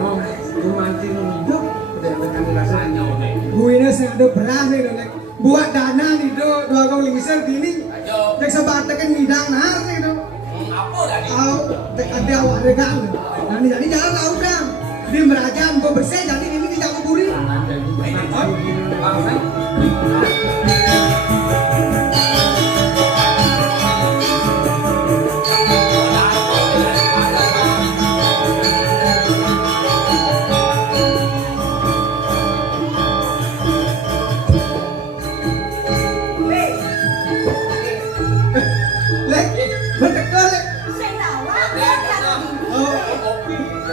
no, lumancing hidup, udah tekan rasanya. Gue ini saya ada beras nih dong. Buat dana nih dong, dua kong lingser gini. Cek sebatnya kan ngidang nasi dong. Apa tadi? Ada awak regang. Nanti jadi jangan tahu dong. Dia merajam, gue bersih jadi ini tidak kuburi.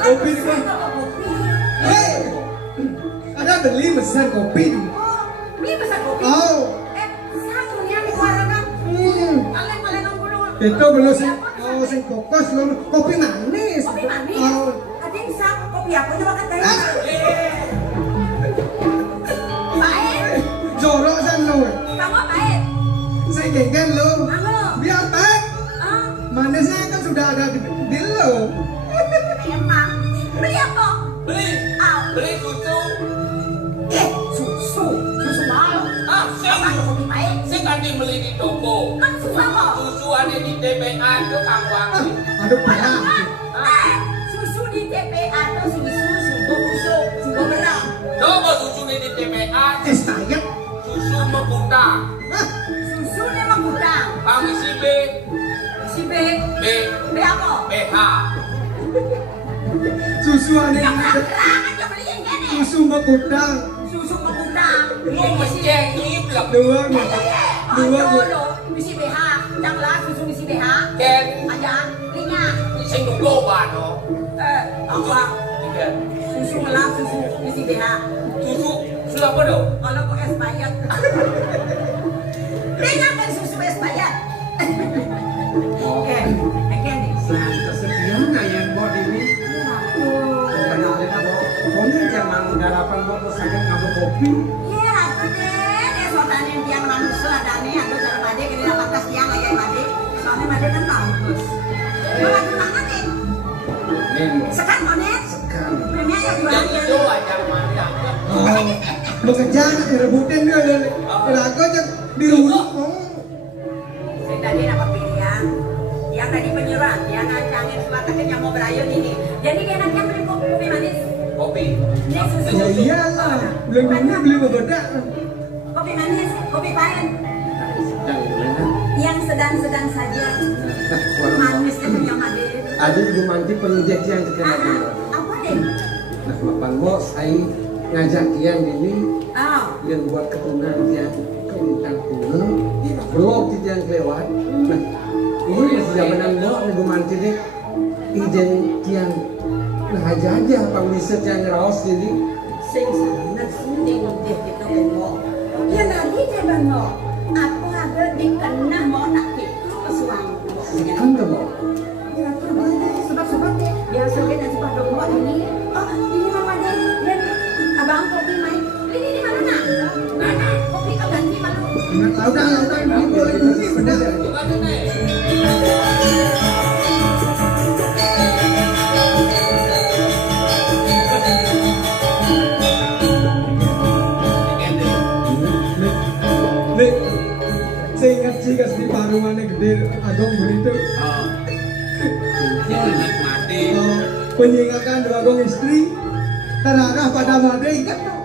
Kopi nih bang. Hei, ada beli pesan kopi. Ini pesan kopi. Oh. Satunya di warung kan. Kalian nunggu. Itu belum sih. Oh, sing fokus belum. Kopi manis. Kopi manis. Oh. Ada yang sak kopi apa coba katanya. Baik. Jorok san lo. Kamu baik. Saya genggen lo. Biar baik. Manisnya kan sudah ada di lo. Emang. Beli apa? Beli susu. Susu mau. Kopi baik. Sing tadi beli di toko. Kan susu apa? Susu ada di TPA itu Kang. Aduh parah. Susu di TPA atau susu berat. Coba susu di TPA. Saya. Susu mengutang. Susu ni mengutang. Bang isi B. Si B. B. B apa? BH. Susu aneh. Yang berang aja beli yang ini. Susu mengutang. Susu mengutang. Mau mencengi belum? Dua nih. Dua nih. Dua misi BH. Janganlah susu misi BH. Ken. Aja. Linya. Sing nunggu no. Apa? Tiga. Susu melah susu misi BH. Susu apa dong? Kalau kok expired. Linya kan susu expired. Oke. Again nih. Sangat sekian yang buat ini. Kenalin apa? Pokoknya jangan garapan buat sakit ngabuk kopi. Iya, aku deh. Dia soalnya tiang manusia ada nih. Aku cara made kini 18 tiang aja made. Soalnya made kan bagus. Mau lagi mana nih? Sekarang mana? Sekarang. Premia yang jualan Yang itu aja mana? Oh, bekerja rebutin dia dari lagu aja di rumah. Saya tadi dapat pilihan. Yang tadi penyerang, yang ngacangin selatan yang mau berayun ini. Jadi dia anaknya beli kopi manis. Kopi. Ini susu. Ya iyalah, belum beli berbeda. Kopi manis, kopi pahit. Yang sedang-sedang saja. Manis itu yang ada. Ada ibu manti penjajah yang sekarang. Apa deh? Nah, bapak bos, saya ngajak yang ini Oh. yang buat ketunan yang kelintang kuno, blok yang lewat. Nah, ini zamanan lo ibu manti nih, izin yang nah aja panglisat yang raos jadi. Sing sana sini dia kita bengok. Ya lagi dia bengok. Aku ada dikenal mau nak itu kesuang. Kan tuh mau. Ya tuh sebab biasa dia nanti pada bengok ini. Oh ini mama dia. Dan abang kopi main. Ini di mana nak? Nah, kopi kau ganti malu. Udah, ini boleh beli benar. Gimana nih? Nih, saya ingat sih kasih parumannya gede agong begitu. Mati. Penyingatan dua agong istri terarah pada made ingat no?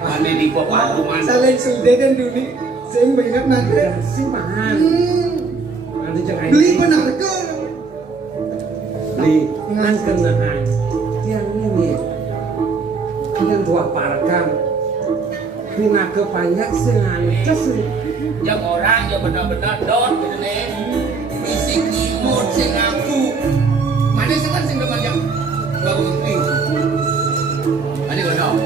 Mati di paruman. Saling seldedan dulu. Saya ingat nanti. Simpangan. Nanti jangan. Beli penarko. Beli ngan kenaan. Yang ini. Yang dua parkan. Pina kepanjang sengaja yang orang yang benar-benar don gitu nih bisik imut sing aku mana sekan sing kepanjang bagus nih mana kau dong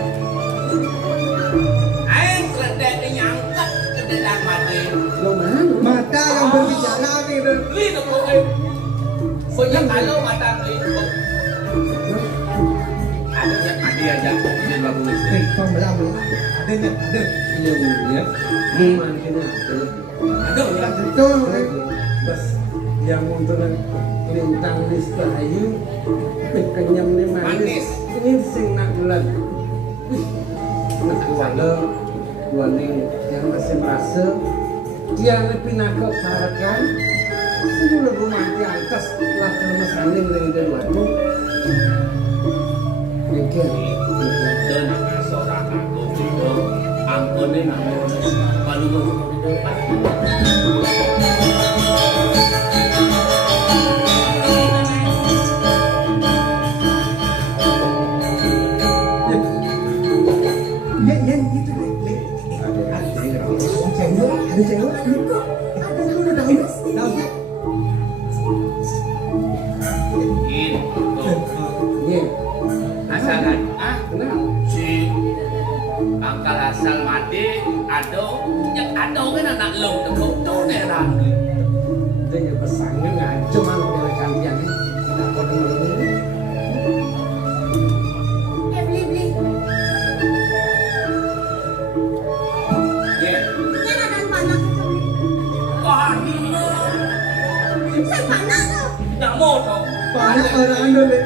aing sedek nyangkat sedang mati lo mana Mata yang berbicara gitu. beli tuh kowe banyak kalau mata beli ada yang mati aja jadi bagus nih Pembelam ada. iya ya mantina ada orang Itu bas yang untuk lintang lista ayu kenyam nih manis ini bulan. Nah, dua ning yang masih merasa dia lebih nak parakan. Semua romantis atas lah kalau saling dari dua. Mungkin dan seorang aku itu angkone namun kalau Ya gitu deh. Ada cewek. Udah tahu. Iya. asalan Kenapa? si angkal asal mati ado yang ado kan anak lo tuh neran Dia pesannya ngaco mana dari kantian ini. Kita kode dulu. Beli. ya Yan ada panas itu. wah iya Saya panas tuh. tidak mau dong Banyak orang dulu.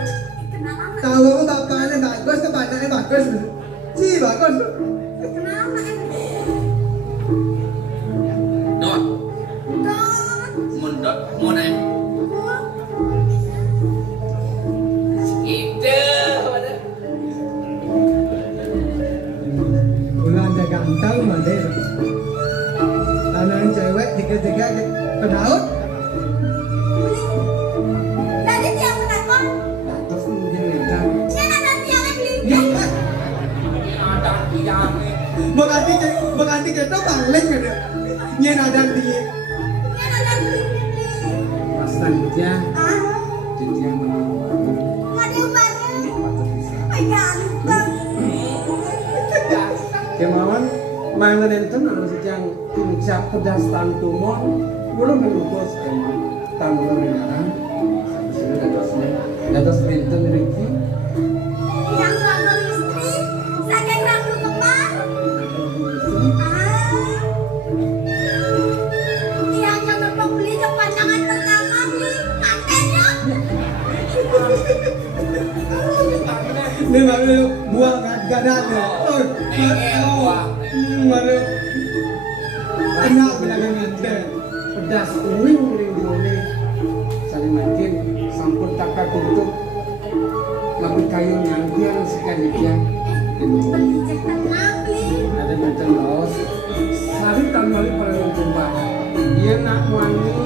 Kenapa? Tahu aku bapaknya bagus, tempatnya bagus. Si bagus. Kenapa? dot Don. mundot mau naik itu ada Ulang dia ganteng mandai. Anak cewek tiga-tiga ke laut. Tadi dia menakon. Terus mungkin medan. Yan ada dia yang beli. ada yang Berarti kita bangling ada. Nyen ada dia. Yan ada beli. Pas selanjutnya Ah, dia menunggu. nggak diumbarnya. Patut bisa. Ay, ganteng. Kemauan mangan itu harus yang puncak pedas tantumon belum mengukus kemauan tanpa mengarang sampai sini dados benten Ricky Yang ganteng istri. Saking rambut kembar. Yang yang pembeli yang pandangan pertama beli kantennya. Ini baru buang gadan ya. Baru enak bilangan nganten. pedas uning uning saling makin sampun takak untuk labu kayu nyangkian sekali dia Beli cek tenang beli. ada macam los sari tanwali para yang jumpa dia nak wangi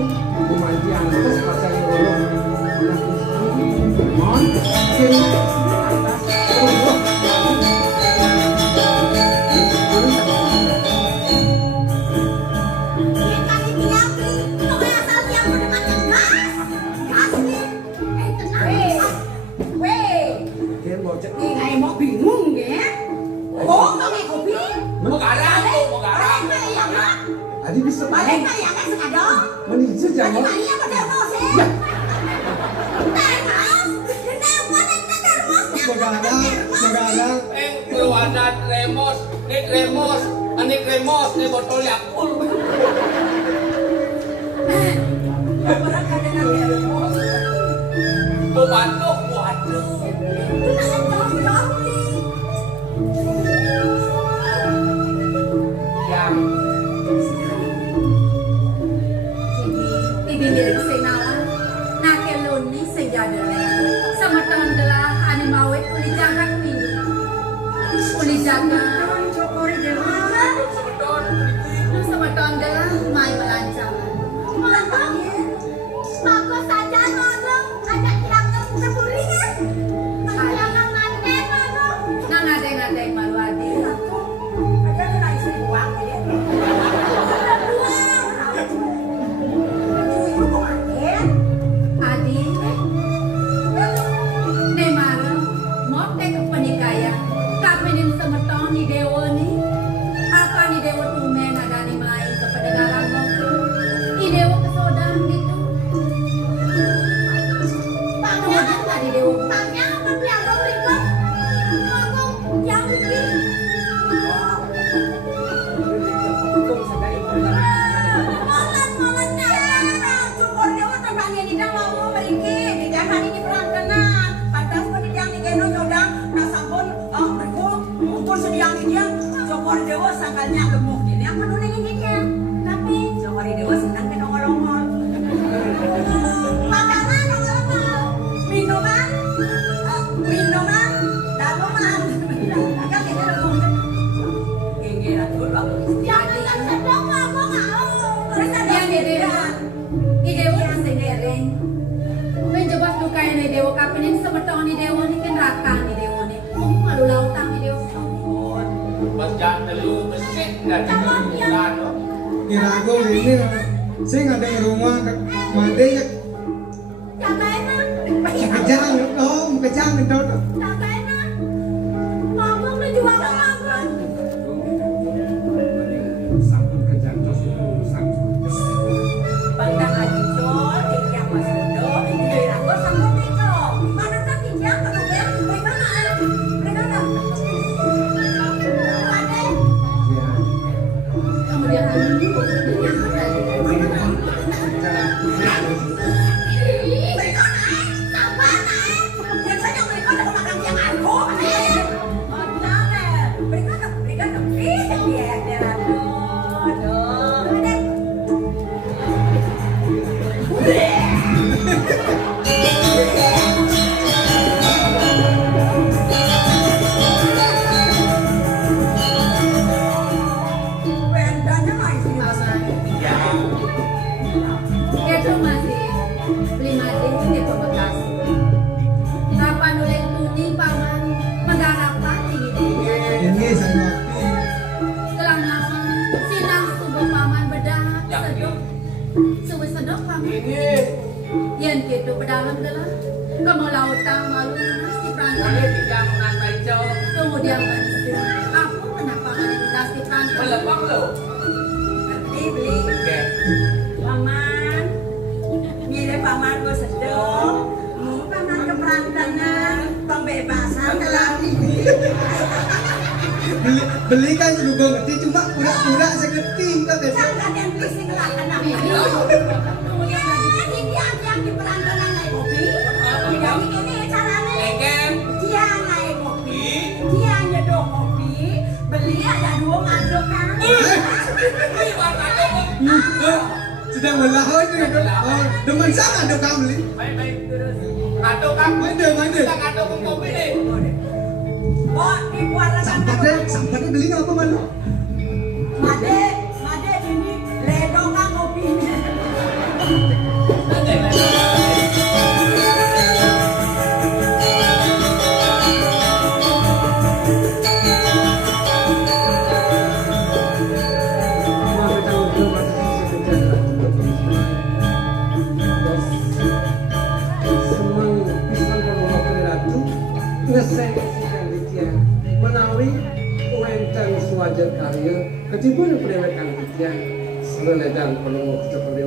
bumanti antus pasal rolong nak istri mon kini atas Allah Dia kasih bilang beli. Pokoknya asal dia mau macam gas. Gas nih. Tenang. Weh. dia mau cek Ini kayak mau bingung ya. Oh, pakai kopi. mau garang Balik kayak apa? adi bisa Balik kayak apa sekadong? menuju Balik jawab kayak apa termos ya? ya Termos? Termos itu termosnya. Sekarang keluaran remos ini botol Yakult Orang kadang termos. batuk waduh Kenapa jauh-jauh nih? yang Jadi, mirip senawan. Nah, kelon nih sejada. Sama tahun telah animawet uli jagat nih. Uli jagat. Cokori dewa. Terus sama tahun telah main melancar. Mantap. Bagus saja nolong. Ada yang terburi kan? Yang nganten nolong. Nang ada malu adi. Ada kena isi uang ya. Adi, Nemara, mote ke penikaya, kapenin semeton ni dewa ni, apa ni dewa tumen ada ni mai ke pendengaran moke, ni dewa kesodan gitu. Kemudian tadi dewa pangnya apa piala ribet, ngomong yang ini. Molen syukur dewa terbangnya di dalam mau beriki di jalan ini perang tenang. Pantas pendidikan di geno jodang, nasampun sakalnya lemuk gini apa nunengin dia. Tapi Johari Dewa senang ke nongol-nongol. Makanan nongol-nongol. Minuman, daluman. Agak kita lemuk. Gigi ratu aku. Jangan sedang kamu ngau. Dia ni dewa rasa dereng. Mencoba lukai ni dewa kapenin semetong ni dewa ni kan raka ni dewa ni. Malu lautang ni dewa. Bajak telu mesin dan bulan. Irago ini saya nggak ada di rumah mandi ya kejang kejang itu Sampun kerjaan tos itu urusan. Itu masih beli mati di pembekas. Kapan oleh tuni paman menggarapan ini saya ngerti setelah nama sinang subuh paman bedah sedok subuh sedok paman yang gitu pedalam adalah kamu lautan malu nasi perantau Tidak mengatai jauh. kemudian manusia aku kenapa nasi perantau Melepang lo. beli paman mirip paman gue sedok paman keperantangan pembebasan lelaki beli kan sudah gue ngerti cuma pura-pura saya ngerti kan jangan yang bising lah anak ini kemudian lagi dia yang di perantangan naik mobil jadi ini caranya Engem. dia naik mobil dia nyedok mobil beli ada 2 ngaduk kan sedang melahoi nih demen sama ada kamu beli Baik. Aduk kamu. Mana? Kita aduk kopi nih. oh di kuara sampahnya beli apa malu made ini ledok kan kopi menawi wenten suwajar karya ketimbang perewekan ditya seledan penunggu seperti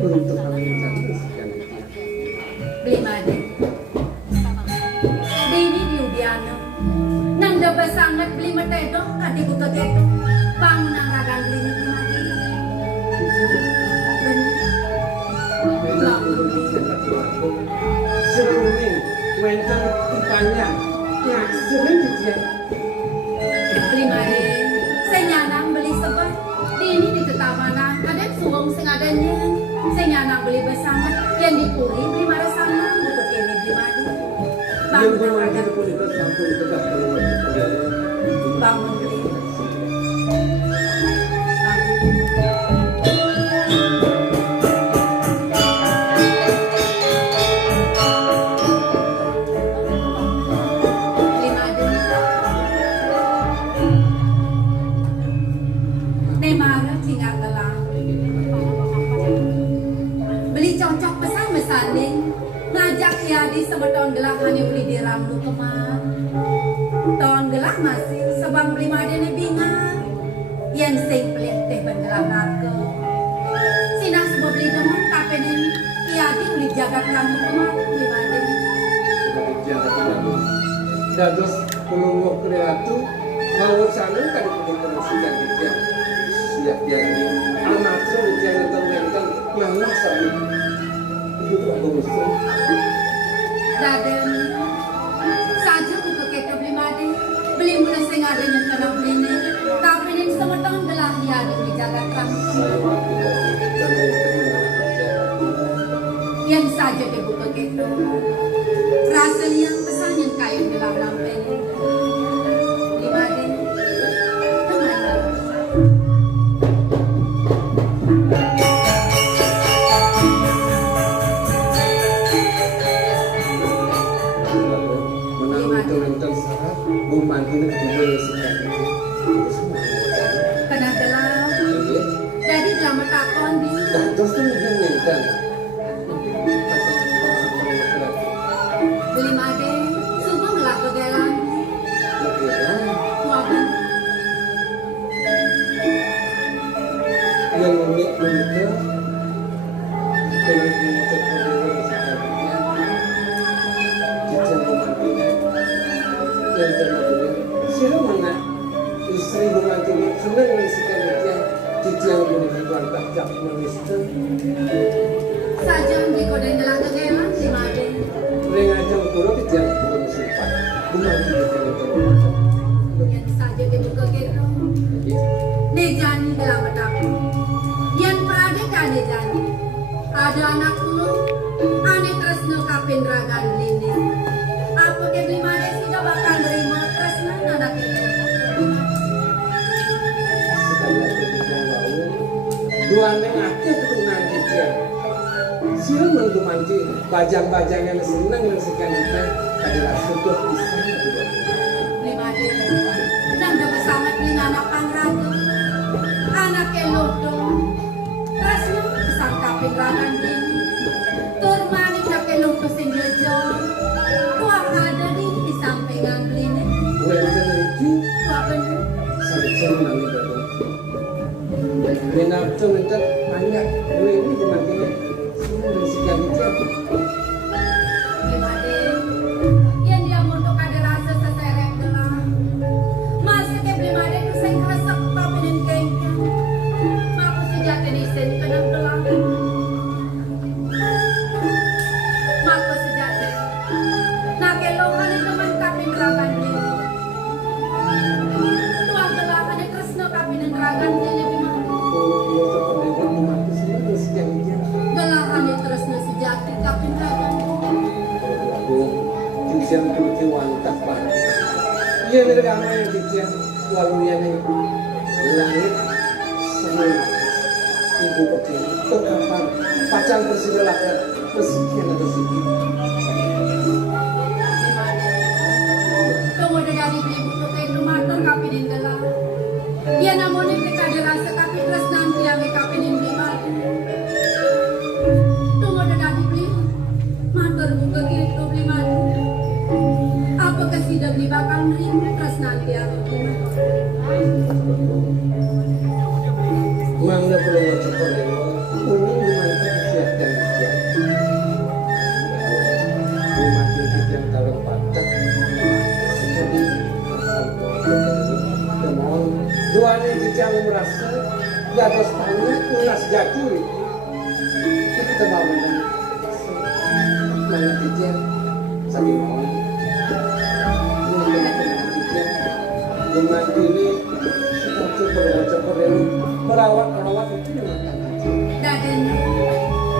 untuk kami mencari sekian ditya beli made ini di ubiana nang dapat sangat beli matedo kati kuto keto bang nang ragan beli ni made seluruh wenten tipanya yang sering ditya beli made senyanang beli sebab di ini di tetamanan ada suwung sing adanya senyanang beli bersama yang dipuri beli made sama untuk ini beli made bang yang nang memang ragan kita pun itu sampai tetap penunggu bang beli beli cocok pesan besaning ngajak ya di sebeton gelah hani beli di ramlu kemar ton gelah masih sebang beli madene bingang yang sing pelit teh bengelah narko sinang sebab beli demon kapenin ya di beli jagat ramlu kemar beli madene dados penunggu kreatu mau sana kan penunggu sudah ditya siap dia ini anak so jangan termental malah sabi itu aku mesti daden saja untuk kita beli made beli mula sing ada yang kena beli ni kapenin semetong Nadi dijaga terang. Saya waktu dan terima kerja. Yang saja dibuka gitu. Rasa yang pesan yang kayu dalam lampen. Lima deh. Menang itu salah, bumanti itu juga sekarang itu. Kena dalam. Jadi dalam takon di. Terus kan dia mental. Beli made, subuh ngelak ke dalam. Muapan. Yang unik uniknya, kalau kita berdua sekarangnya, kita bumantinya, yang terlalu siapa mana istri bumantinya senang mengisikan dia, kita yang boleh dibuat tak menistur. Saja di kode ngelak ke dalam si made. Rengajang pulau kita yang belum sempat, bumantinya kalau Yang saja dibuka gitu. Nejani dalam takon. Yang prade kan nejani. Ada anak lu, ane tresno kapin ragan lini. Apa ke beli mana sudah bakal nerima tresno anak itu. sekali lagi kita bawa dua neng akeh keturunan kita. Siapa menunggu manci bajang-bajang yang senang yang sekian kita adalah sudah bisa berdua. Beli mana? Dan dapat sangat beli anak pangratu. Anak elodo. Tresno besar kapin ragan lini. Turmani kapin lupa singlejo. Tua ada di sampingan lini. Wajah itu Tua bener. sampai senang itu. Minat tu minta banyak. Gue ini dimantinya senang yang sekian kita. Gimana? Yang dia mondok ada rasa seseret gelang. Masih ke beli made tu saya keresek tapi dan kengkeng. Aku sejak ini sen kena gelang. Maka sejak ini. Nak kelohan itu mantapin ragan dia. Tuang gelang ada kresno kapin dan ragan dia lebih mahal. Kalau seperti itu mati senang yang sekian kita. Gelang ada tresno sejati kapin ragan dia. Aku tiada tu wantap pak. Ia mereka yang kita walau yang langit semua ibu kecil terkapar pacang persidolakan persekian atau sedikit. Kemudian dari beli buku itu matang kapinin dalam. Ya namun mereka dirasa kapin terus nanti yang kapinin beli mati. Kemudian dari beli mater buku gitu beli mati. Apakah sudah beli bakal nerima terus nanti yang beli mati. Mangga perlu cepat lewat. Uning dimana siapkan dia. Rumah kita yang kalau patah sekali demam. Dua ni kita yang merasa di atas tanah ulas jatuh. Kita bawa dan mana kita sambil mau. Rumah ini kita cepat lewat. Merawat itu memang tak kecil. Dan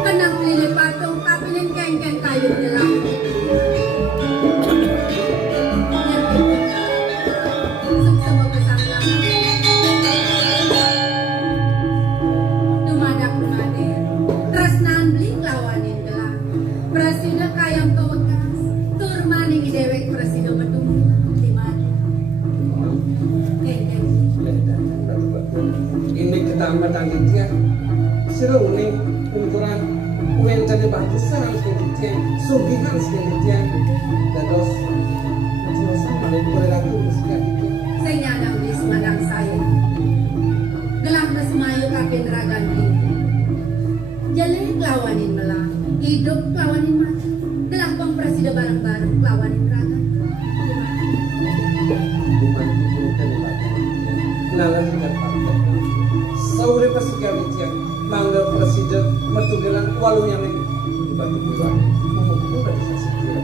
kenang beli patung kapinin kengkeng kayu dalam. Semua pesangga. Dumadak dumade. Tresnan beli lawanin dalam. Presiden kayang kewekas. Turmaning dewek presiden bertemu di mana. Kengkeng. Ini ketamatan dia seru nih ukuran kuen jadi batu serang sekali dia sugihan sekali dia dan dos sama dengan perilaku sekali dia. Saya nyadang di semadang saya. Gelang besemayu kapin ragan ini. Jalin lawanin melang. Hidup lawanin mati. Gelang pang presiden bareng-bareng lawanin ragan. Bukan itu kan batu. Lalu kita pakai. Sauri pas sekali dia mangga presiden mertugelan walau yang ini di batu bulan. Mungkin dah bisa sekira.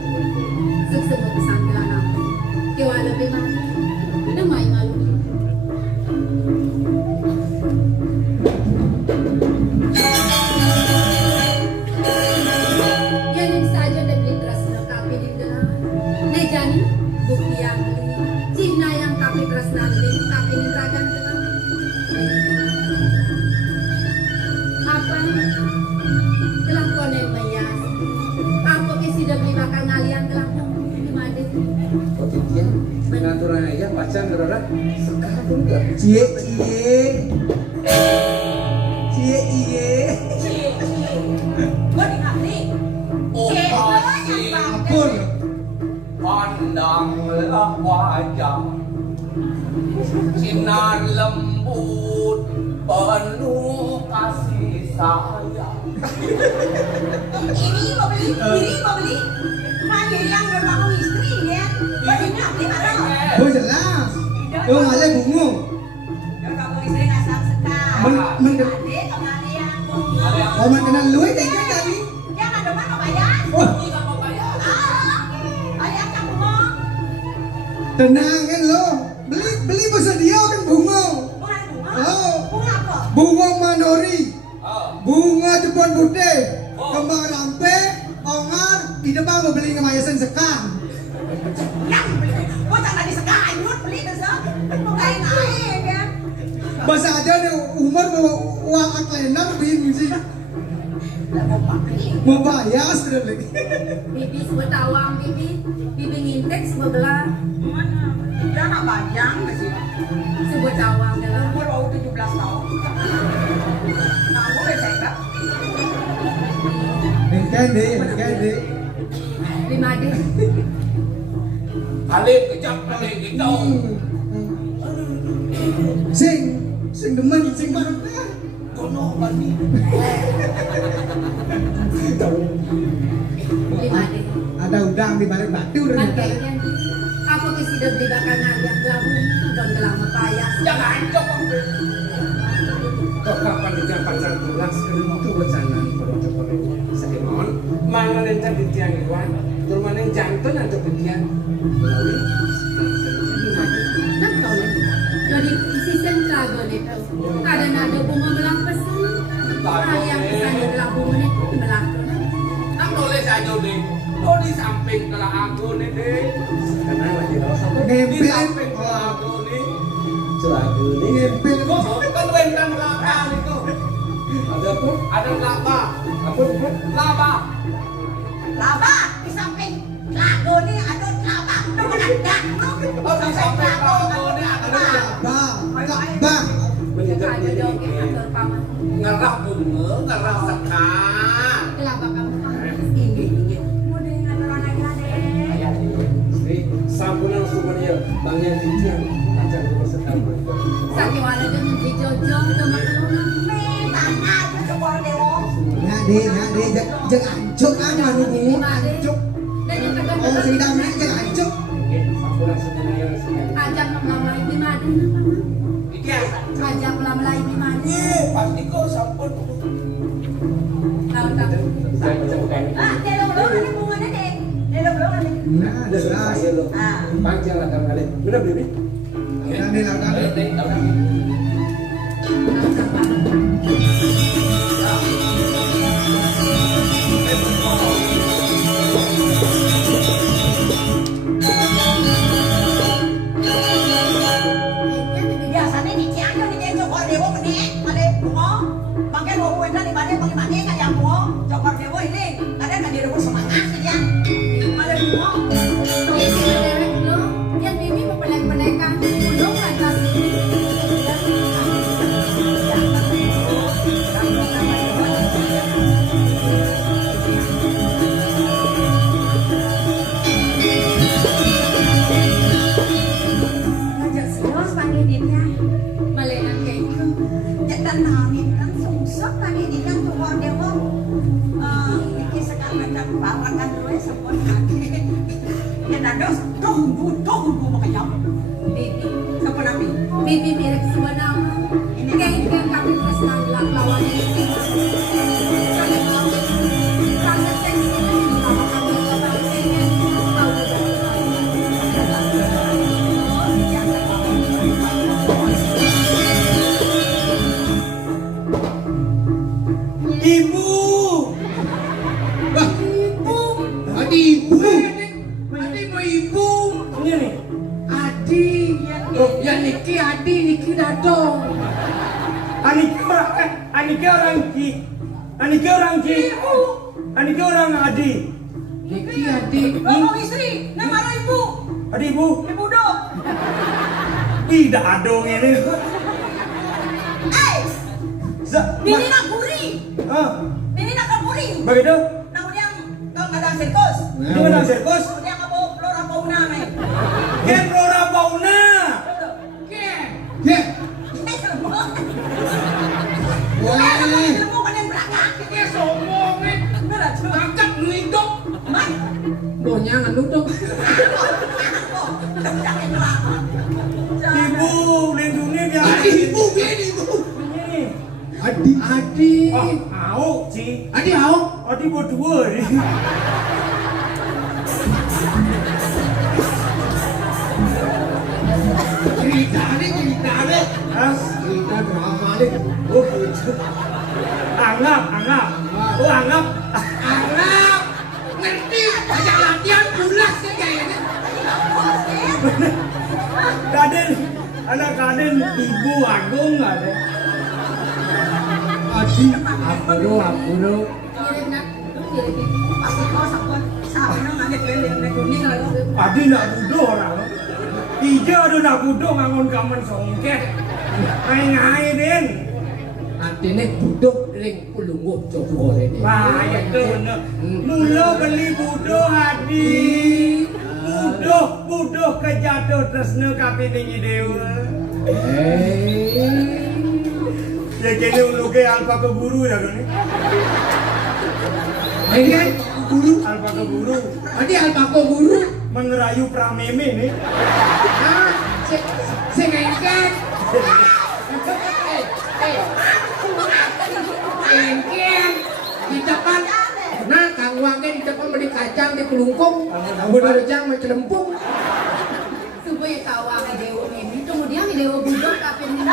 Seksemu pesan gelang apa? Kewa lebih mati. Namai malu. kurang aja pacar orang sekarang juga. Cie. Kau di kali. Ampun. Pandanglah wajah sinar lembut penuh kasih sayang. Ini mau beli. Mana yang berbangun istri ya? Kau di kali mana? Oh jelas. Oh malah bungu. Kamu istri kasar sekali. Adik kalian bunga. Oh kenal lu teh tadi. Jangan depan mau bayar. Oh Tidak mau bayar. Ayah kamu mau. tenang kan lo. Beli bersedia kan bunga. Bunga. Oh. Bunga apa? Bunga mandori. Oh, Bunga jepun putih. Oh. Kembang rampe. Ongar. Di depan mau beli ngemayasan sekang. Yang beli. Kau tak lagi sekanyut beli besok. Mau naik ya. Bahasa aja nih umur bawa uang aklenar bingung sih. Mau bayar sudah lagi. Bibi sebut awang bibi ngintek sebelah Dia nak bayang ke sini. sebut awang dalam Umur baru 17 tahun. Nah, boleh saya enggak? Engkau deh. lima deh. alik kejap alik gitu. Sing demen sing bareng. Kono bani. Lima deh. Ada udang di balik batu udah Pakai nyata. kan. Apa sudah dibakar yang labu dan lama payah. Jangan cok. Kok kapan dia pacar tulas itu wacana kalau cepat sakit mohon. Mana nanti di tiang iwan, rumah yang jantan atau di tiang melalui. Nak tahu ni. Jadi season kago ni tahu. Ada nada bunga belang pesan. Yang pesan belang bunga ni belang. Ang nulis aja deh. Lo di samping kalau aku nih deh. Karena lagi rasa Di Ngempel. samping kalau aku nih. celaka ini. Ngempel. Kok kan bentang belakang itu. Ada apa? Ada laba. Apa itu? Laba. Laba di samping lago ni ada laba. Tu ada. Oh di samping aku nih ada laba. Bang. Menjaga Ada diri. dong kita paman. Ngerah bunga, ngerah sekar. Kelapa kamu ini. Mau dengan orang aja deh. Sri, sampunan sumbernya bangnya di tiang. Pacar rumah sekarang. Sakit walau dengan dijojo teman-teman. Memang ada sebuah dewa. Ngade jangan ancuk aja lu bu. Ancuk. Dan yang kedua Oh sing damai jangan ancuk. Sampunan sumbernya yang sekali. ajak melamai di mana mama? Iya. Ajak melamai di mana? Pasti kau sampun. Tahu tak? Saya baca bukan. Delong-delong ni bunganya deh. Delong-delong ni. Nah Ada jelas. saya lo. Panjang lah kan kali. Benar beli. Ngade lah ngade. Tahu tak pak? Biasanya di Cianjur di desa Cokor Dewo ini ada bunga. Pakai bawa kuenya di mana pakai mana kan yang bunga Cokor Dewo ini kadang kan direbus semangat saja. Ada bunga. Ini dewek lo, yang ini mempelek-pelekan gunung kan kasih. Ngajak serius panggil dia. Malekan kayak itu. Jangan nangis kan sungsok panggil dia kan Cokor Dewo. Iki sekarang macam bawakan dulu sepon lagi. Kita dos tunggu makanya. Bibi, Sepon api. bibi mirip semua nama. Kayak kami terus nangglak lawan ini. Kami mau. Kami seksi ini lawan kami kata pengen tahu. Ibu. Wah. Adi ibu. Adi mau ibu. Ini nih. Adi. Oh, ya Niki Adi Niki datang. Anike orang Ki. Anike orang Adi. Niki Adi. Ngomong istri, nama ibu. Adi ibu. Ibu dong. Tidak ada ngene. Bini nak puri. Ah, Bini nak kapuri. begitu? Kemudian kalau ada sirkus. Di mana sirkus? Kemudian apa flora fauna nih. Ken Flora Fauna. Ya. Wah, Wah. ilmu kan yang berangkat. Dia sombong nih. Benar tuh. Angkat ngelindok. Man. Donya ngandung dong. Jangan berangkat. Ibu, lindungi dia. Ibu, ibu. Ini. Adi. Oh, mau, Ci. Adi mau. Adi berdua ni. Cerita ni. Ah, Cerita drama ni. Oh, gitu. anggap. Oh, anggap. Arab. Ngerti. Ajak latihan pulas ya kayaknya. Kaden, anak kaden ibu agung ada. Adi. Aku. Kirim nak. Kirim. Pasti kau sabun. Sabun nggak keliling kuning lalu. Adi nak budo orang. Ija ada nak budo ngangon kaman songket. Ngai den. Artinya duduk ring kulungup coba ini. Wah, itu bener. Mula beli budo Adi. Budo kejatuh tresna kape tinggi dewa. Ya kene uluke alpa ke guru ya kan. Enggak, guru. Alpa ke guru Adi alpako guru. mengerayu prameme nih. Ah, sengengket. Engket. Di depan. Nah, Kang Wangke di depan beli kacang di kelungkung. Berjang macam lempung. Supaya tahu ang dewa ini. Kemudian dewa budok kapin ini.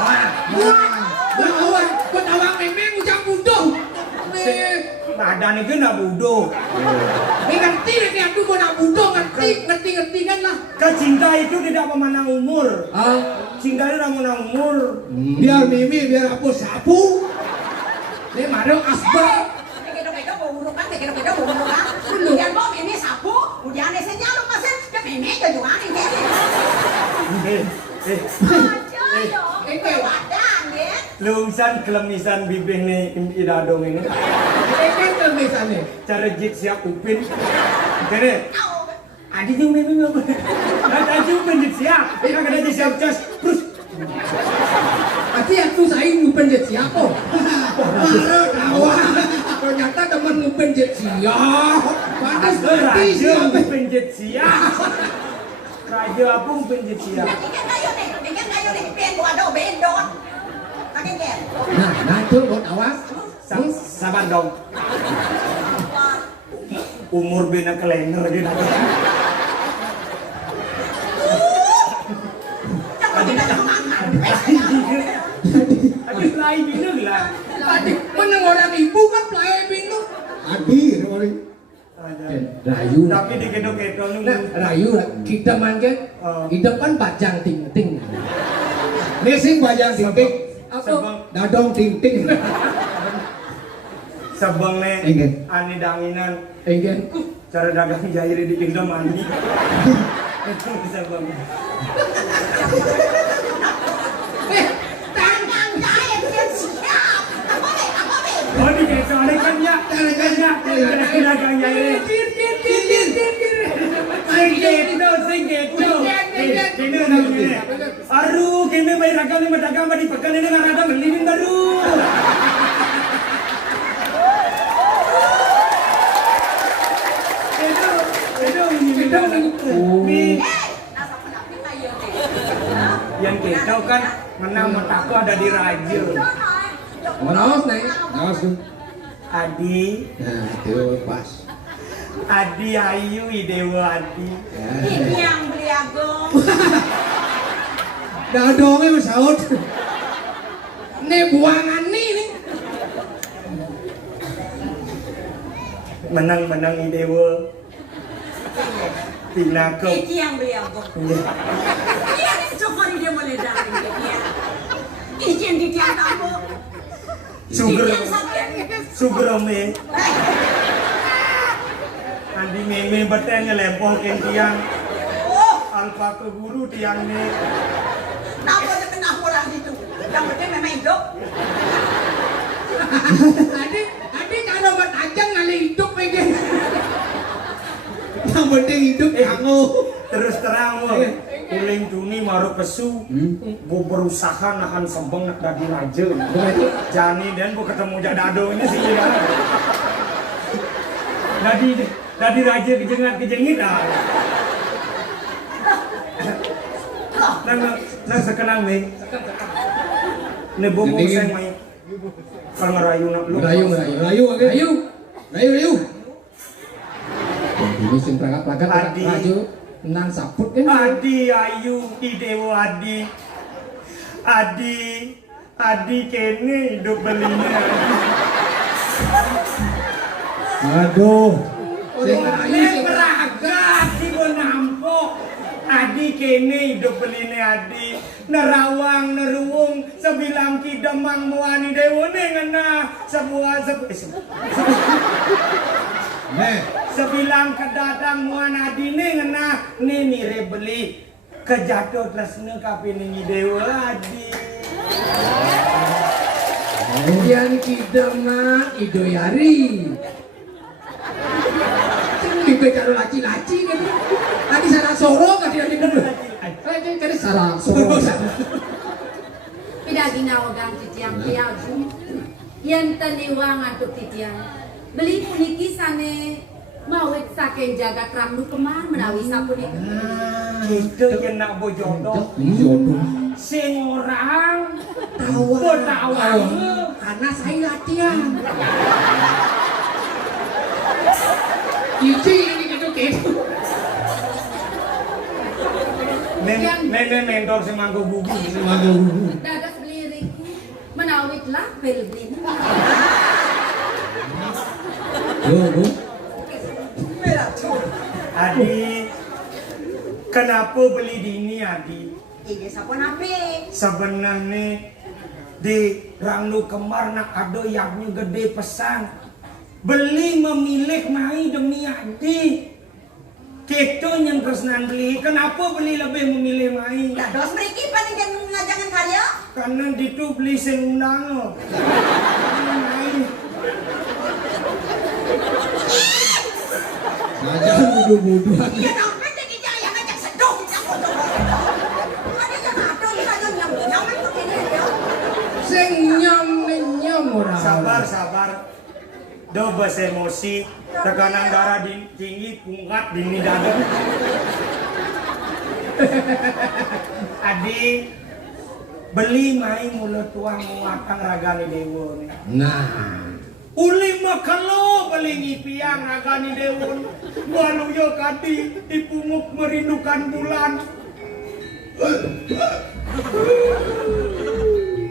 Awak, buat awak memang ujang budok. Badan itu nak budo. Ini ngerti nih aku mau nak budok ngerti kan lah. Cinta itu tidak memandang umur. Ah, Cinta itu tidak memandang umur. biar Mimi biar aku sapu. Ini marah asbak. Kedo-kedo bau urukan, kedo-kedo bau urukan. Kemudian kau ini sapu, kemudian esnya lu masih ke meme ke jualan ini. Aja yo, itu wadah ya. Lungsan kelemisan bibih nih idadong ini. Ini kan kemisannya. Cara jit siap upin. Kene. Adi jeung meme ngapa? Adi upin jit siap. Kan kada jit siap cas. Terus Ati aku saing ngupen jet siapa? Marah tawa. Ternyata teman ngupen jet siap. Panas ngerti raja siapa? upin jit siap. Raja apung upin jit siap. Bikin kayu nih, bikin gua do bendot. Pakai ger. Nah itu buat awas. Sabar dong. Umur bina kelenger gitu. Aduh lain bingung lah. Tadi meneng orang ibu kan pelayan bingung. Adi, orang. Rayu. Tapi di kedo-kedo Nah, rayu lah. Kita mangket. Di depan bajang ting-ting. Nesing bajang ting-ting. Apa? Dadong ting-ting. Sabang nih, Enggak. ani danginan, Enggak. cara dagang jair di Indo mandi. Sabang. Tangan jahit dia siap. Apa be? Oh di kedo ini kan ya, cara dagang jair. Sing kedo. Aduh, kini bayi raga nih dagang di pekan ini nggak ada melibin baru. Yang kita kan menang mataku ada di raja. Manos nih. Manos tuh. Adi, Nah, itu pas. Adi Ayu Idewa Adi. Ini yang beli agung. Dadongnya mas saud. Nih buangan nih. Menang Idewa. Pinakau. Ini yang beli agung. Iya, coba dia meledak ini. Izin di tiang kamu. Sugrome. Andi meme beteng ngelepol tiang. Oh, Al tanpa ke guru tiang nih. Kenapa dia kena orang gitu? Yang penting memang hidup. Adik kalau buat ajang ngali hidup aja. Yang penting hidup kamu. Terus terang wah, uling tuni maru kesu, bu berusaha nahan sembeng nak dadi raja. Jani dan bu ketemu jadadonya sih ya. Dadi raja kejengit dah. Nang sekenang nih. Ne bobo seng mai. Kalau ngerayu nak lu. Rayu. Ini sing perangkat Adi. raju nang saput kan. Adi ayu di dewa Adi. Adi kene hidup belinya. Aduh. Sing rayu sing Peragat si nampok. Adi kene hidup belinya Adi. Nerawang neruwung sebilang kidemang muani dewa ngena sebuah sebilang kedatang muan Adi ngena nire beli kejatuh tresne kapini dewa Adi. Kemudian kita mah idoyari. Tipe karo laci-laci kan. Tadi sarang soro kan dia dulu. Kan sarang soro. Pidagi nawagang titiang piagu. Yang teliwangan untuk titiang. Beli puniki sane mawet saking jaga kram nu kemar menawi sapunika. Kita yang nak bojodoh. Sing orang tawang karena saya latihan. Cici ini gitu. Nenek mentor si manggo gugu. Dadas beli riki menawit lah beli. Bu. Adi, kenapa beli dini Adi? Ini siapa nabi? Sebenarnya di Ranglu Kemar nak ada yang gede pesan. Beli memilih mai demi Adi. Kita yang kesenang beli, kenapa beli lebih memilih mai? Dah dos mereka paling yang ngajangan karya. Karena itu beli senundang. Ngajar bodoh-bodohan. Iya dong, nanti kita yang ngajak sedung yang bodoh. Ada yang ada yang nyaman begini ya. Sing nyam orang. Sabar. Do bahasa emosi, tekanan darah tinggi, pungat dini dada. Adi, beli mai mulut tuang muatang ragani dewa. Nah. Uli makalo beli ngipiang ragani dewa. Walu yo kadi dipunguk merindukan bulan.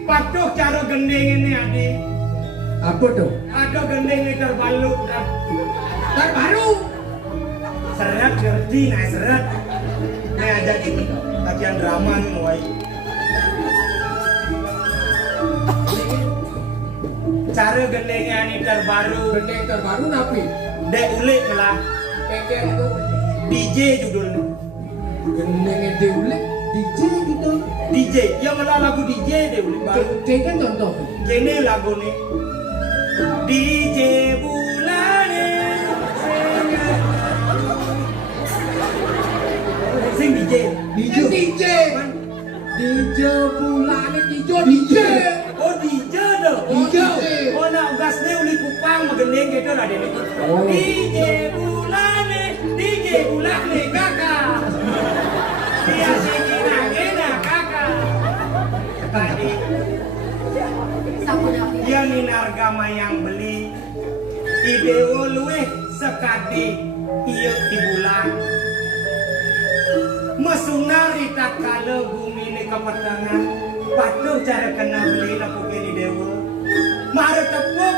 Patuh cara gendeng ini Adi. Apa tuh? Ada gendeng ini terbalu. Terbaru. Seret ngerti, nah seret. Nah jadi latihan drama nih mulai. Cara gendengnya ini terbaru. Gendeng terbaru napi. Dek ulik lah. Keker itu. DJ judulnya. Gendengnya diulik. DJ gitu. DJ, ya malah lagu DJ deh ulik baru. Keker contoh. Gini lagu nih. DJ bulane. Sing DJ. DJ bulane DJ. Oh DJ dong. DJ. Oh nak gasnya uli kupang magendeng gitu lah deh. Oh. DJ bulane kakak. Dia singina kakak. Tadi Sapunawi. dia minargama yang beli ideo luweh sekadi iya di bulan. Mesunari tak kala bumi ini kepetangan. Patuh cara kena beli laku gini dewa. Mare tepuk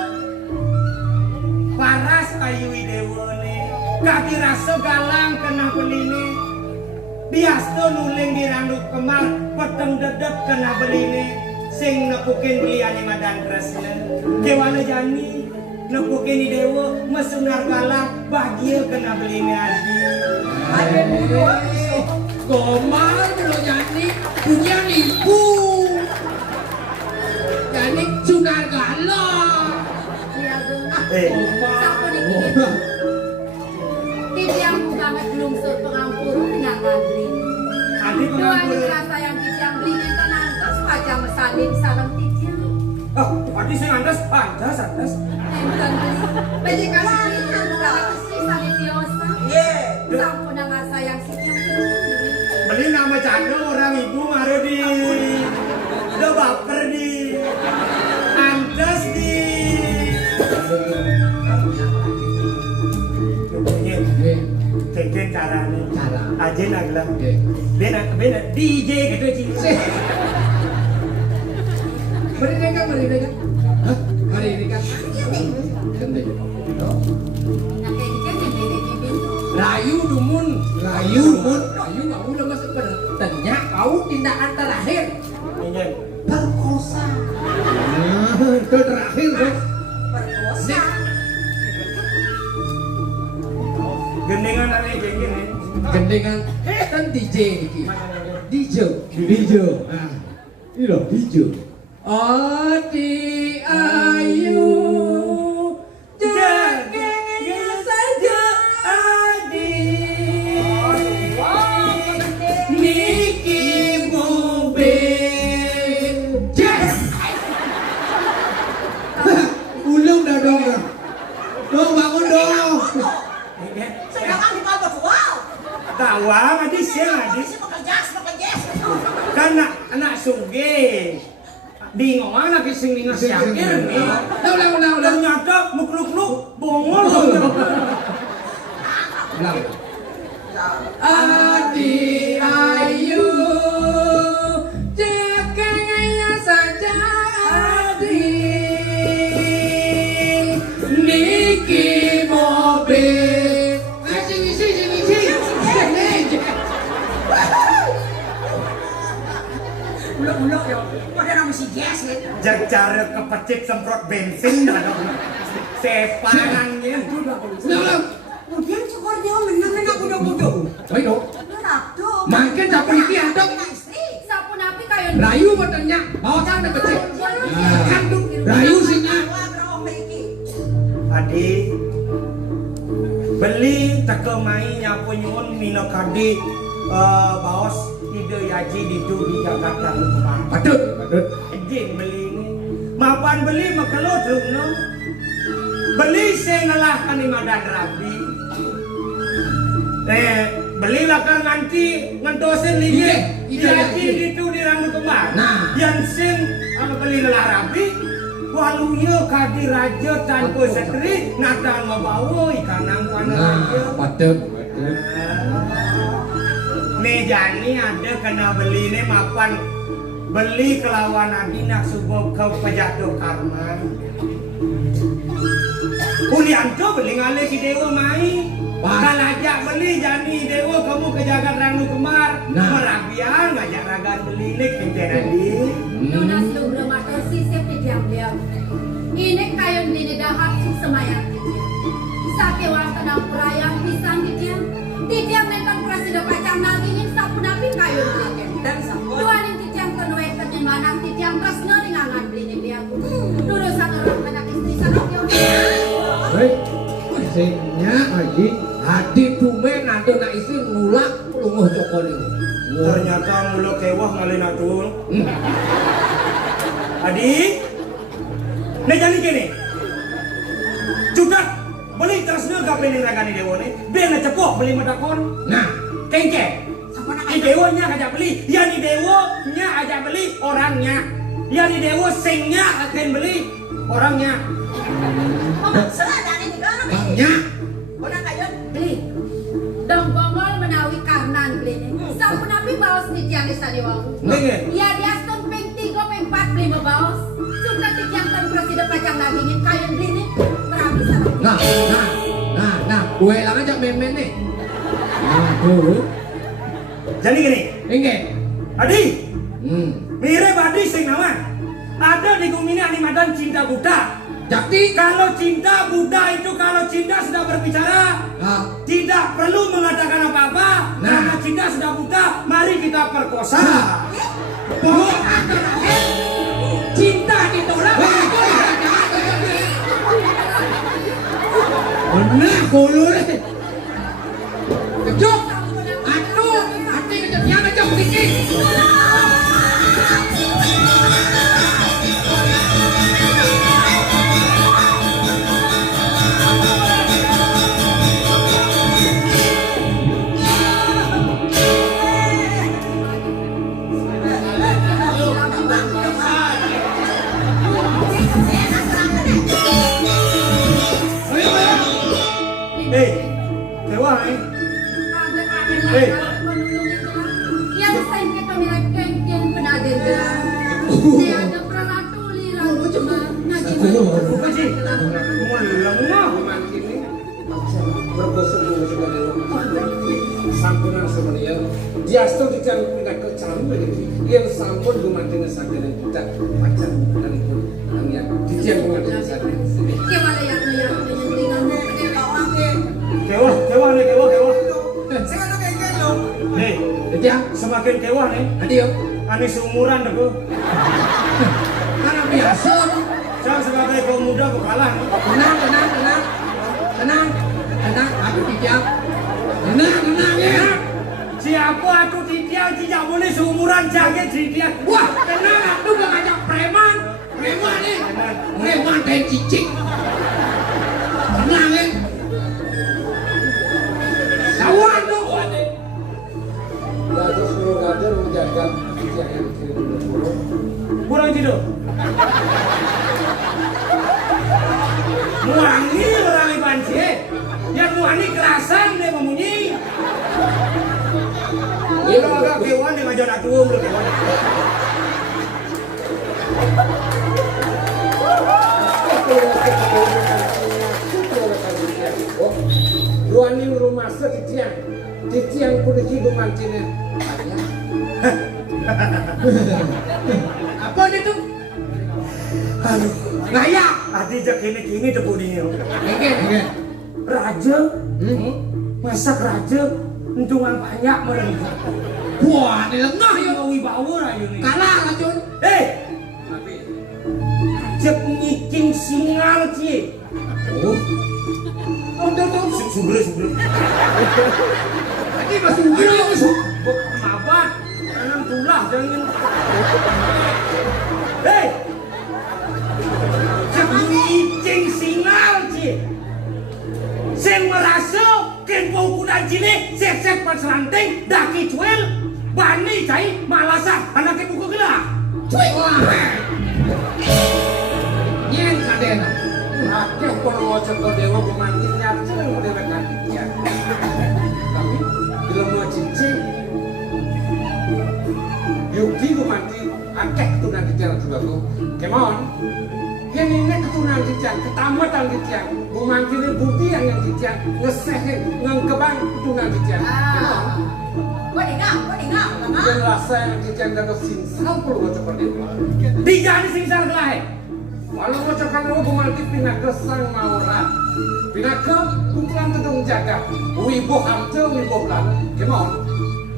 paras ayu dewa ni. Kaki rasa galang kena beli ni. Biasa nuling di Ranglu Kemar peteng dedet kena beli ni. Sing nepukin beliannya madan kresna. Kewana jani nepukin di dewa mesunar galang bahagia kena beli ni Adi. Komar lo nyanyi punya ibu. Nyanyi suka galak. Iya dong. Komar. Sampun iki. Titiang banget belum pengampur dengan ngantri. Adi Dua pengampur. rasa yang titiang beli nenten antos pajang mesalin salam titiang. Oh, adi sing andas. Nenten beli. Bajikan ini antara istri salin diosa. Iya. Sampun nang sayang titiang. Beli nama canda orang ibu mare di. Udah baper di. Andas di. Keken caranya. Cara. Aja nagla. Oke. Bena DJ gitu sih. Mari mereka. Hah? Mari mereka. Gede. Nah kayak gitu yang beli bibin. Rayu dumun. Rayu kamu udah masuk ke tanya kau tindakan terakhir. Ingin. Perkosa. Itu terakhir dong. Perkosa. Gendengan aneh kayak gini. Gendengan kan DJ iki. DJ. Nah, ini loh DJ. Adi ayu jaganya saja adi. Niki mobe. Yes. Ulung dah dong. Dong bangun dong. Sedangkan di mana wow. Tawang adi siang adi. Si bekerja. Kan anak suge. Bingung anak sing ningas syakir nih. Ulang. Ternyata mukluk-luk bongol. Ulang. Adi ayu jaganya saja adi. Niki mobil. Sing. Ulok ya. Pada nama si Jess gitu. Jak cara kepecit semprot bensin dah dong. Sepanangnya. Ulang. Kemudian syukur dia menang bodoh. Baik dong. Tuh. Makin dapur iki adok. Istri. Sampun api kayu. Rayu badannya bawakan ke kecil. Kandung Rayu singa. Adi beli teke mai nyapu nyuwun mino kadi baos ide yaji didu di Jakarta kemarin. Patut. Jing beli ini. Mapan beli makelo no. Beli saya ngelahkan di Madan Rabi. Belilah kan nanti ngentosin lagi. Yaji didu di rambut kemarin. Nah. Yang sing beli ngelah Rabi. Walunya kadi raja tanpa setri natang membawa ikanang panah raja. Patut. Mejani ada kena beli ni mapan beli kelawan adi nak subuh ke pejatuh karma. Ulianto beli ngalih ki dewa mai. Kalau ajak beli jani dewa kamu ke jagat rangu kemar. Merabian ngajak ragan beli ni kenten adi. Lunas lumrah mata sisip di diam-diam. Ini kayu beli dahap semayang titiang. Sake waktu nampurayang pisang titiang. Titiang mentang presiden pacang nagingin sapun api kayu beli. Dan sama. Dua nih titiang kenuai terjemanan titiang tresno ringangan beli dia. Lulusan orang anak istri sangat jauh. Hei, singnya lagi hadi tumen nanti nak isi nulak lunguh cokol ini. Ternyata mulut kewah ngalih natul. Adi, nih jadi gini. Cudak beli terusnya gak pengen ragani dewa nih. Bena cepok beli medakon. Nah, Kengke. Sama nak Di dewanya ajak beli. Ya di dewanya ajak beli orangnya. Ya di dewa singnya akan beli orangnya. Mama selada nih juga nak. bangnya. Orang kayu. Beli. Dong bongol menawi karnan beli nih. Sampun api bawas titiang di sadiwang. Dengar. Ya dia stun peng 3 peng 4 beli bawas. Sudah titiang tan presiden pacang nagingin kayu beli nih. Merabi sama. Nah, gue lang aja men nih. Nah, tuh. Jadi gini. Inge. Adi. Hmm. Mirip Adi sing nama. Ada di Gumini Animadan Cinta Buta. Jadi Kalau cinta Buddha itu kalau cinta sudah berbicara tidak perlu mengatakan apa-apa. Karena cinta sudah Buddha, mari kita perkosa. cinta ditolak. Benar boleh. Kecuk. Aduh, hati kejadian aja sedikit. Dewa nih. Yang saya pemilik kengkeng pedagang. Saya ada peralatan lira cuma ngaji. Apa sih? Mulang Ini bergosok dulu sebenarnya. Sampunan sebenarnya. Dia tuh dijan pindah ke campur yang sampun gumantin sakit tidak pacar dan itu hanya dijan gumantin sakit. Gimana yang dengan Dewa nih, dewa. Saya kan kayak lo. Nih, Dia, semakin dewa nih. adio, Ani seumuran deh, karena biasa. Saya sebagai kaum muda gue kalah nih. Tenang, aku tidak. Tenang ya. Siapa aku tidak boleh seumuran jaga dia. Wah, tenang, aku gak ngajak preman nih. Preman kayak cicing. Tenang ya. Lawan dong. Bagus suruh kader menjaga yang Kurang tidur. Muangi orang Ibanci. Yang muangi kerasan dia memunyi. Kalau agak kewan dia ngajar aku belum kewan. Luani rumah titiang pergi gumantinnya. Apa itu? Aduh, ngayak. Adi jak kini debu dia. Enggak. Raja, masak raja, entungan banyak mereka. Wah, ini lengah ya. Wibawa rayu nih. Kalah racun. Jep nyicing singal cie. Tuh. Sumber. Tadi masuk gila masuk. Bok mabat, jangan tulah jangan. Jep nyicing singal cie. Sen merasa kempo kuda cine, sek pas ranting, daki cuel, bani cai malasan, anak ibu gelah. Wah. Nyen kadena. Akeh kono cek dewa gumantin nyarce dewa kaditya. Tapi bila mau cicing Yuki gumanti akeh keturunan ditya juga tuh. Kemon. Yang ini keturunan ditya, ketamatan ditya. Gumanti ini bukti yang ditya ngesehin ngengkebang keturunan ditya. Kemon. Gua dengar, Mama. Yang rasa yang ditya kata sinsal perlu cek dewa. Tiga di singsar gelah. Walau ngocokan lo gumanti pindah ke sang maura, pindah ke kumpulan tedung jaga, wibo hamil wibo lan, kemon,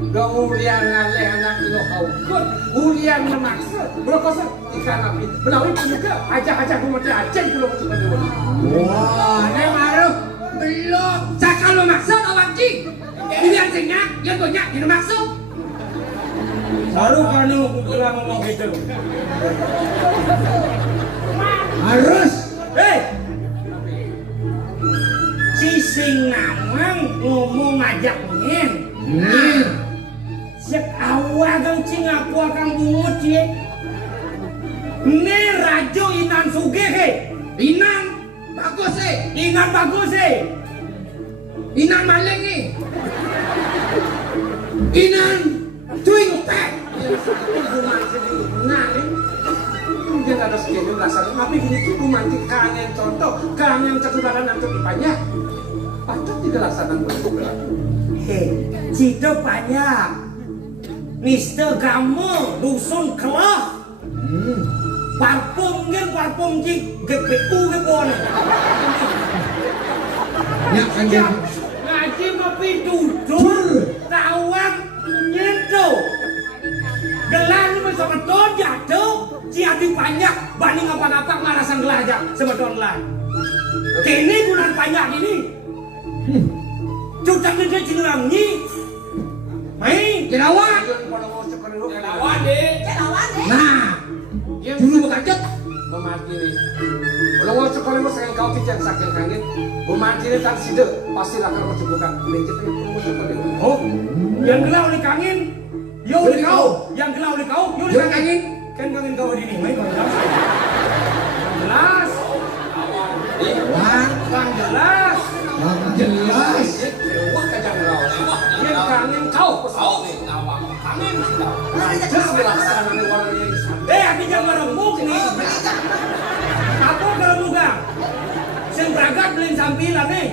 dong ulian ngaleh anak ilo haukun, ulian memaksa, berkosa ikan api, belawi juga, ajak gumanti aceng belum ngocokan dewa. Wah, ini baru belum, cakal lo maksa tawanki, ulian senyak, yang banyak ini maksa. Baru kanu gelah ngomong gitu. Harus. Cising namang ngomong ngajak nyen. Sek awal kang cing aku akan bungut ye. Ne rajo inan suge he. Inan bagus Inan bagus he. Inan maling ni. Inan cuy ngupek. Dia ada sekian rasanya, tapi gini tuh romantik kangen contoh, kangen cekularan dan banyak. Patut tidak laksanakan berlaku. Cito banyak. Mister kamu dusun kelah. parfum jik GPU ke boleh. Ya kanjeng. Ngaji ngopi duduk, tawang nyentuh. Gelang ini sebetulnya jatuh, ciati banyak banding apa-apa ngalasan gelah aja sebetulnya. Kini bulan banyak ini. Cutang ini cinuang ni. Mai, Kirawan. Lawan deh. Lawan deh. Nah, yang dulu bekajat. memati ni. Kalau mau sekolah mau sekarang kau tidak sakit kangen, memati ni tak sido pasti akan mencukupkan. Mencet ni mau sekolah. Oh, yang gelau ni kangen, yo ni kau. Yang gelau ni kau, yo ni kangen. Kan kangen kau di ni, mai kau jelas. Jelas. Wah, Bang jelas. jelas. Wah kajang kau. Yang kangen kau. Kau awak kangen kau. Jelas melaksanakan orang yang Abi jangan meremuk ni. Apa kalau buka? Sen beragam beliin sampilan ni.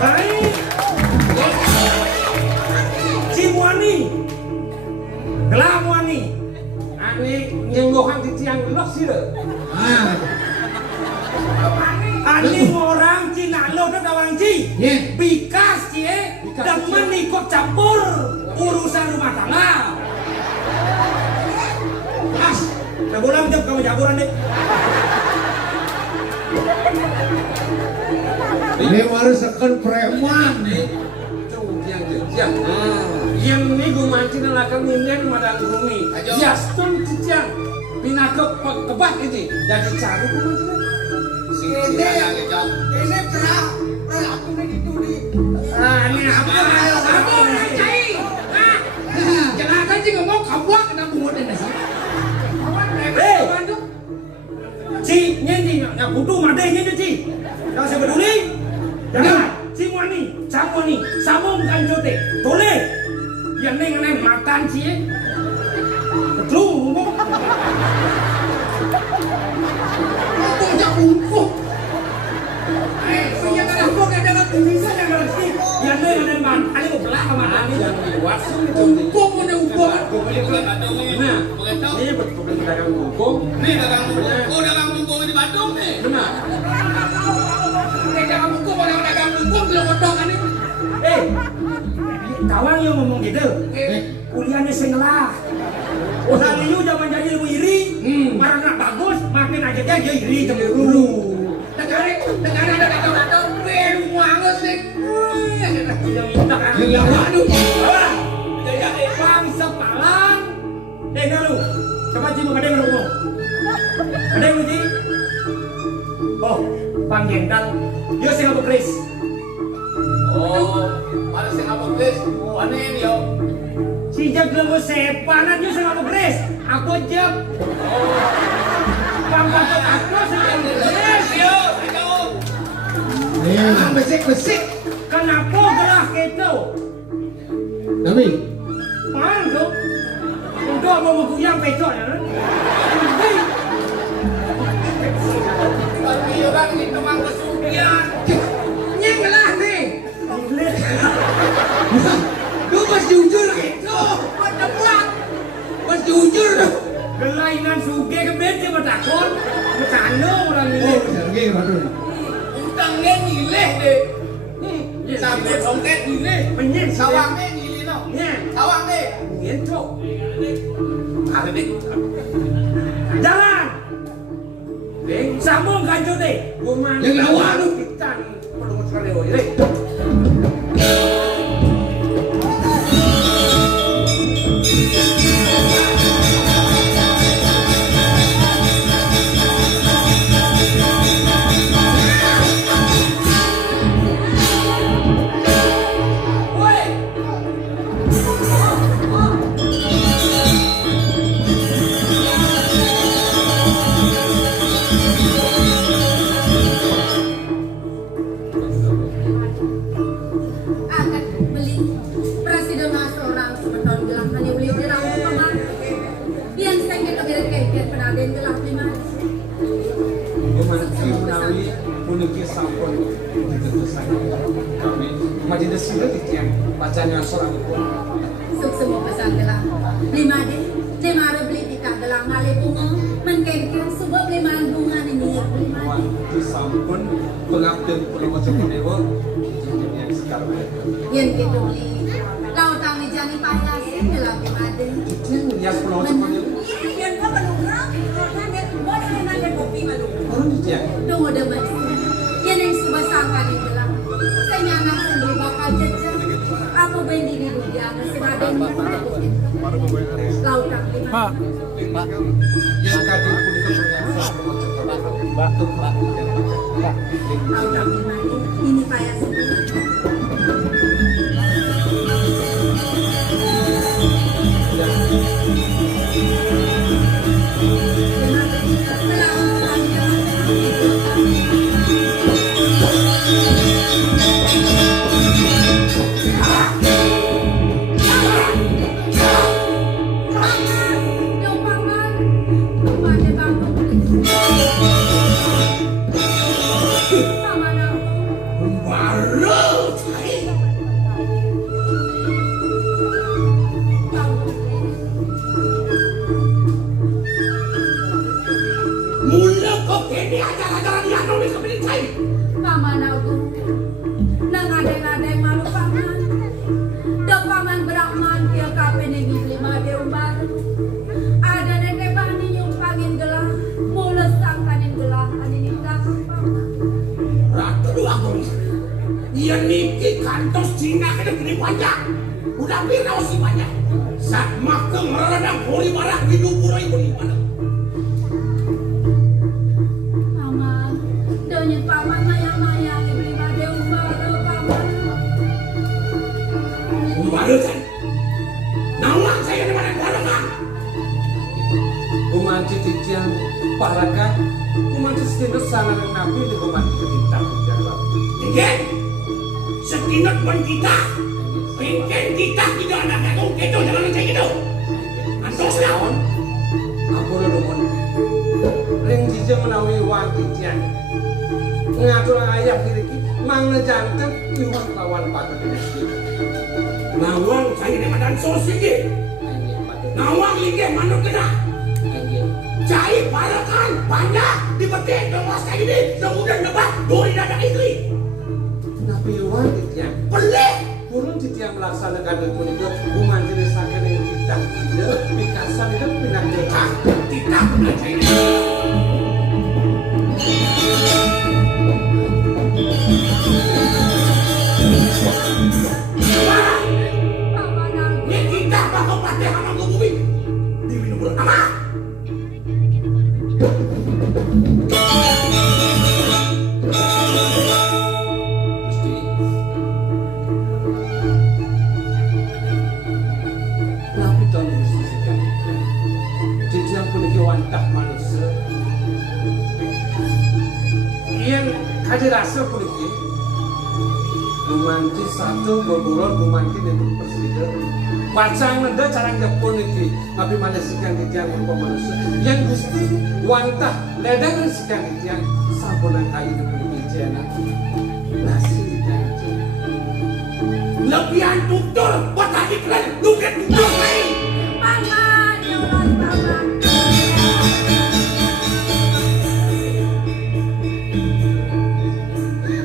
Baik. Cimuani. Gelamuani. Ani nyenggohan di tiang gelok sih deh. Ah, Ani orang Cina lo tu tawang ci. ye. Bikas cie. Demen ikut campur urusan rumah tangga. As, bola jam kamu jagoran deh. Ini harus akan preman. Yang ni gumancin lakan minyak madang bumi. Jaston cician pinakep kebat ini. Jadi cari gumancin. Ini aku ni itu ni. Ini apa? Apa nak cai? Jangan kan jika mau kabur kena bungut ini sih. Hei, Ci, nyanyi, nak butuh madanya tu Ci. Kau saya peduli. Jangan, Ci muani, camuani, sambungkan jote. Boleh. Yang ni kena makan Ci. Betul, ngomong. Punya umpuh. Punya kena buat kena tulisan yang berarti. Yang ni kena makan, ada belah kemana ni? Umpuh punya umpuh. Nah, ini betul pedagang hukum. Nih dagang buku. Oh dagang buku di Bandung nih. Benar. Dagang hukum orang dagang hukum belum kodok kan ini. Kawan yang ngomong gitu. Kuliahnya sengelah. Usaha liu zaman jadi ilmu iri. Marah nak bagus, makin aja dia iri cemburu. Negara ada kata-kata beru banget sih. Yang minta kan. Ya waduh. Jadi bang sepalang. Lu. Coba cium ada yang ngomong. Ada yang uji. Oh, Bang Jendal. Yo sing apa Chris? Oh, mana sih apa guys? Wanen yo. Si Jeb lemu sepanan yo sing apa Chris? Aku Jeb. Bang Bapak aku sing Chris. Yo, ayo. Memang besik-besik. Kenapa gerak gitu? Tapi Mana tu? Untuk mau mengguyang pecok ya? Tapi orang ini memang kesugihan. nyegelah nih. Lu mas jujur gitu. Mas jujur. Kelainan suge ke bed dia bertakon. Bercanda orang ini. Oh, jangan waduh. Utangnya nyileh deh. Sampai songket nyileh. Menyet Sawangnya nyileh no. Nya, Sawang deh. ngentrok. Ada deh. Jalan. Sambung kanjo deh. Gua Yang lawan lu. kita ni perlu sekali oi. Akan beli presiden nasional sebentar gelang hanya beliau di rambut kemar. Yang saya kita kira-kira pada aden gelang lima. Gimana menawi puniki sampun ditetusan. Kami majelis sudah titian bacanya seorang pun. Suk semua pesan gelang lima deh. Dia marah beli pun pengabdian Purwokerto Dewa yang sekarang. Yen gitu li. Lautang ni jani payas lagi made. Ya Purwokerto Dewa. Iya, dia kan menurut karena dia mau nanya kopi malu. Orang dia. Tunggu demen. Yen yang sebasangkan itu lah. Kenyana sendiri bakal jejak. Aku bendi di dunia sebagai lautang ni. Pak. Yang kadang pun itu Mbak. Lautang ni made. Ini payas. Mula kok kini ajaran-ajaran yang nulis kebenin saya. Paman aku, nang adeng-adeng malu paman. Dok paman berakman kia kape nengi lima deumbar. Ada neke bani nyumpangin gelah, mules sangkanin gelah, anin indah paman. Ratu dua kumis. Ia niki kantos Cina kena gede banyak. Udah birau si banyak. Saat makeng meredang hori marah hidup pura ibu di mana. Paman, donyin paman mayang-mayang lima deumbar paman. Baru kan. Nawang saya di mana barengan. Gumanti titian parakan. Gumanti setindak sana dan nabi di gumanti ketintang jalan. Tinggal. Setindak ban kita. Pingin kita tidak ada katung gitu jangan saya gitu. Antos lawan. Aku udah demen. Ring jijeng menawi wang titian. Ngatur ayah kiri mang ngejangkan iwan lawan patut ini. Nawang saya di badan sosiki. Nawang linggih manuk kena. Cai parakan banyak di petik lemas kayak gini. Kemudian lebat duri dada istri. Tapi iwan titian. Pelik. Kurun titian melaksanakan itu itu gumanti desakan yang kita. Pikasan itu pindah Ah, kita belajar ini. Wah, Paman aku, ini kita bakal pakai hama ke bumi. Diminum bersama. Gusti. Tapi tahun Gusti sekali. Titian puniki wantah manusia. Yang kaji rasa puniki. Gumanti satu berburon gumanti itu bersih. Pacang nenda cara ngepun iki, tapi mana sikan titian rupa manusia. Yang Gusti wantah ledang sikan titian sabunan kayu itu puniki jana. Nasi titian. Lebihan tutur, buat tadi kalian duket tutur lain. paman, ya Allah paman.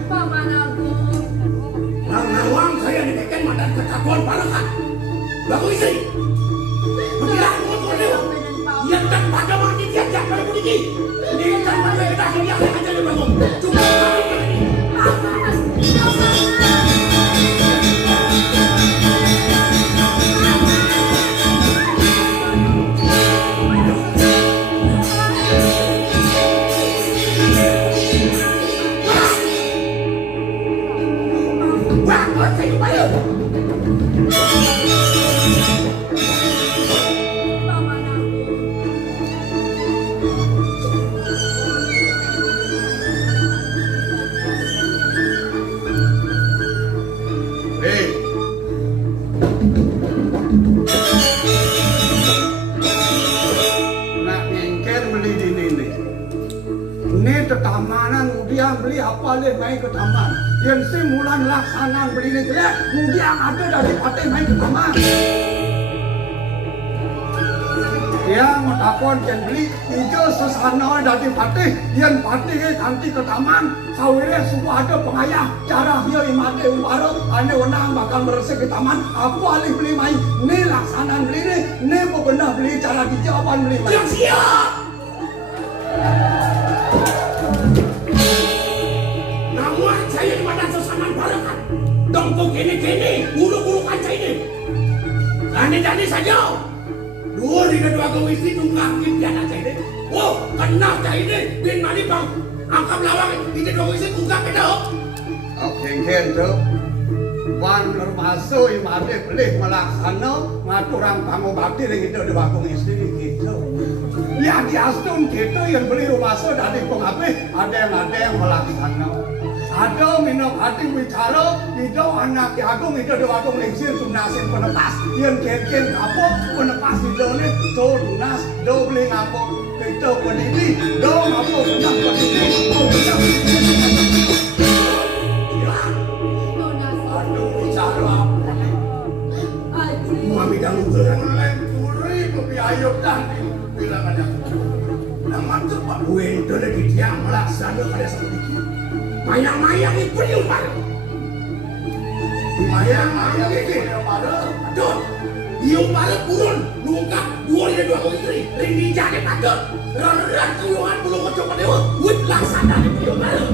Paman aku, Nawang saya dikeken madan ketakuan parakan. Bagus istri. Berkilang motor dewa. Yang tak pada mati tiap-tiap pada bunyi. Ini tak pada kita yang akan jadi bagus. Cuma kami ini. paman, ya paman. Wah, saya kembali. Paman aku, Hei. Nak ngengker beli di ini. Ini tetamanan kemudian beli apa le main ke taman. Yang si mulan laksanaan beli ini jelek, kemudian ada dari partai main ke taman. Ayah ngetakon ken beli ijo sesana dadi patih yen patih kanti ke taman sawire suku ada pengayah cara hiyo imate umpara ane wenang bakal meresik ke taman aku alih beli mai ni laksanaan beli ni bebenah beli cara dijawaban beli mai Siap. Namun saya di badan sesaman barakan. Dongkok kini, bulu-bulu kaca ini. Jadi saja. Dua di kedua kau isi tunggakin dia aja ini. Oh, kena aja ini. Bin mani bang. Angkat lawang ini dua isi tunggak kita. Oke, gitu. Wan termasuk imade beli melaksana ngaturang kamu bakti yang itu di wakung istri gitu. Ya di astun gitu yang beli rumah so dari pengapi ada yang melaksana. Ada minum hati bicara itu anak agung itu di wakung lingsir tunasin penepas yang kenken kapok penepas itu nih do tunas do beli ngapok itu penidi do ngapok benar penidi do benar. Mami dah lupa lain puri kopi ayam dah bilang ada. Nama tu Pak Buen tu lagi dia melaksana pada seperti itu. Mayang-mayang ini pun yang baru. Mayang-mayang ini yang baru. Aduh, yang baru purun nungka dua istri. Ringi jadi patut. Rara tuyuan belum kocok dewa. Wih laksana ni yang baru.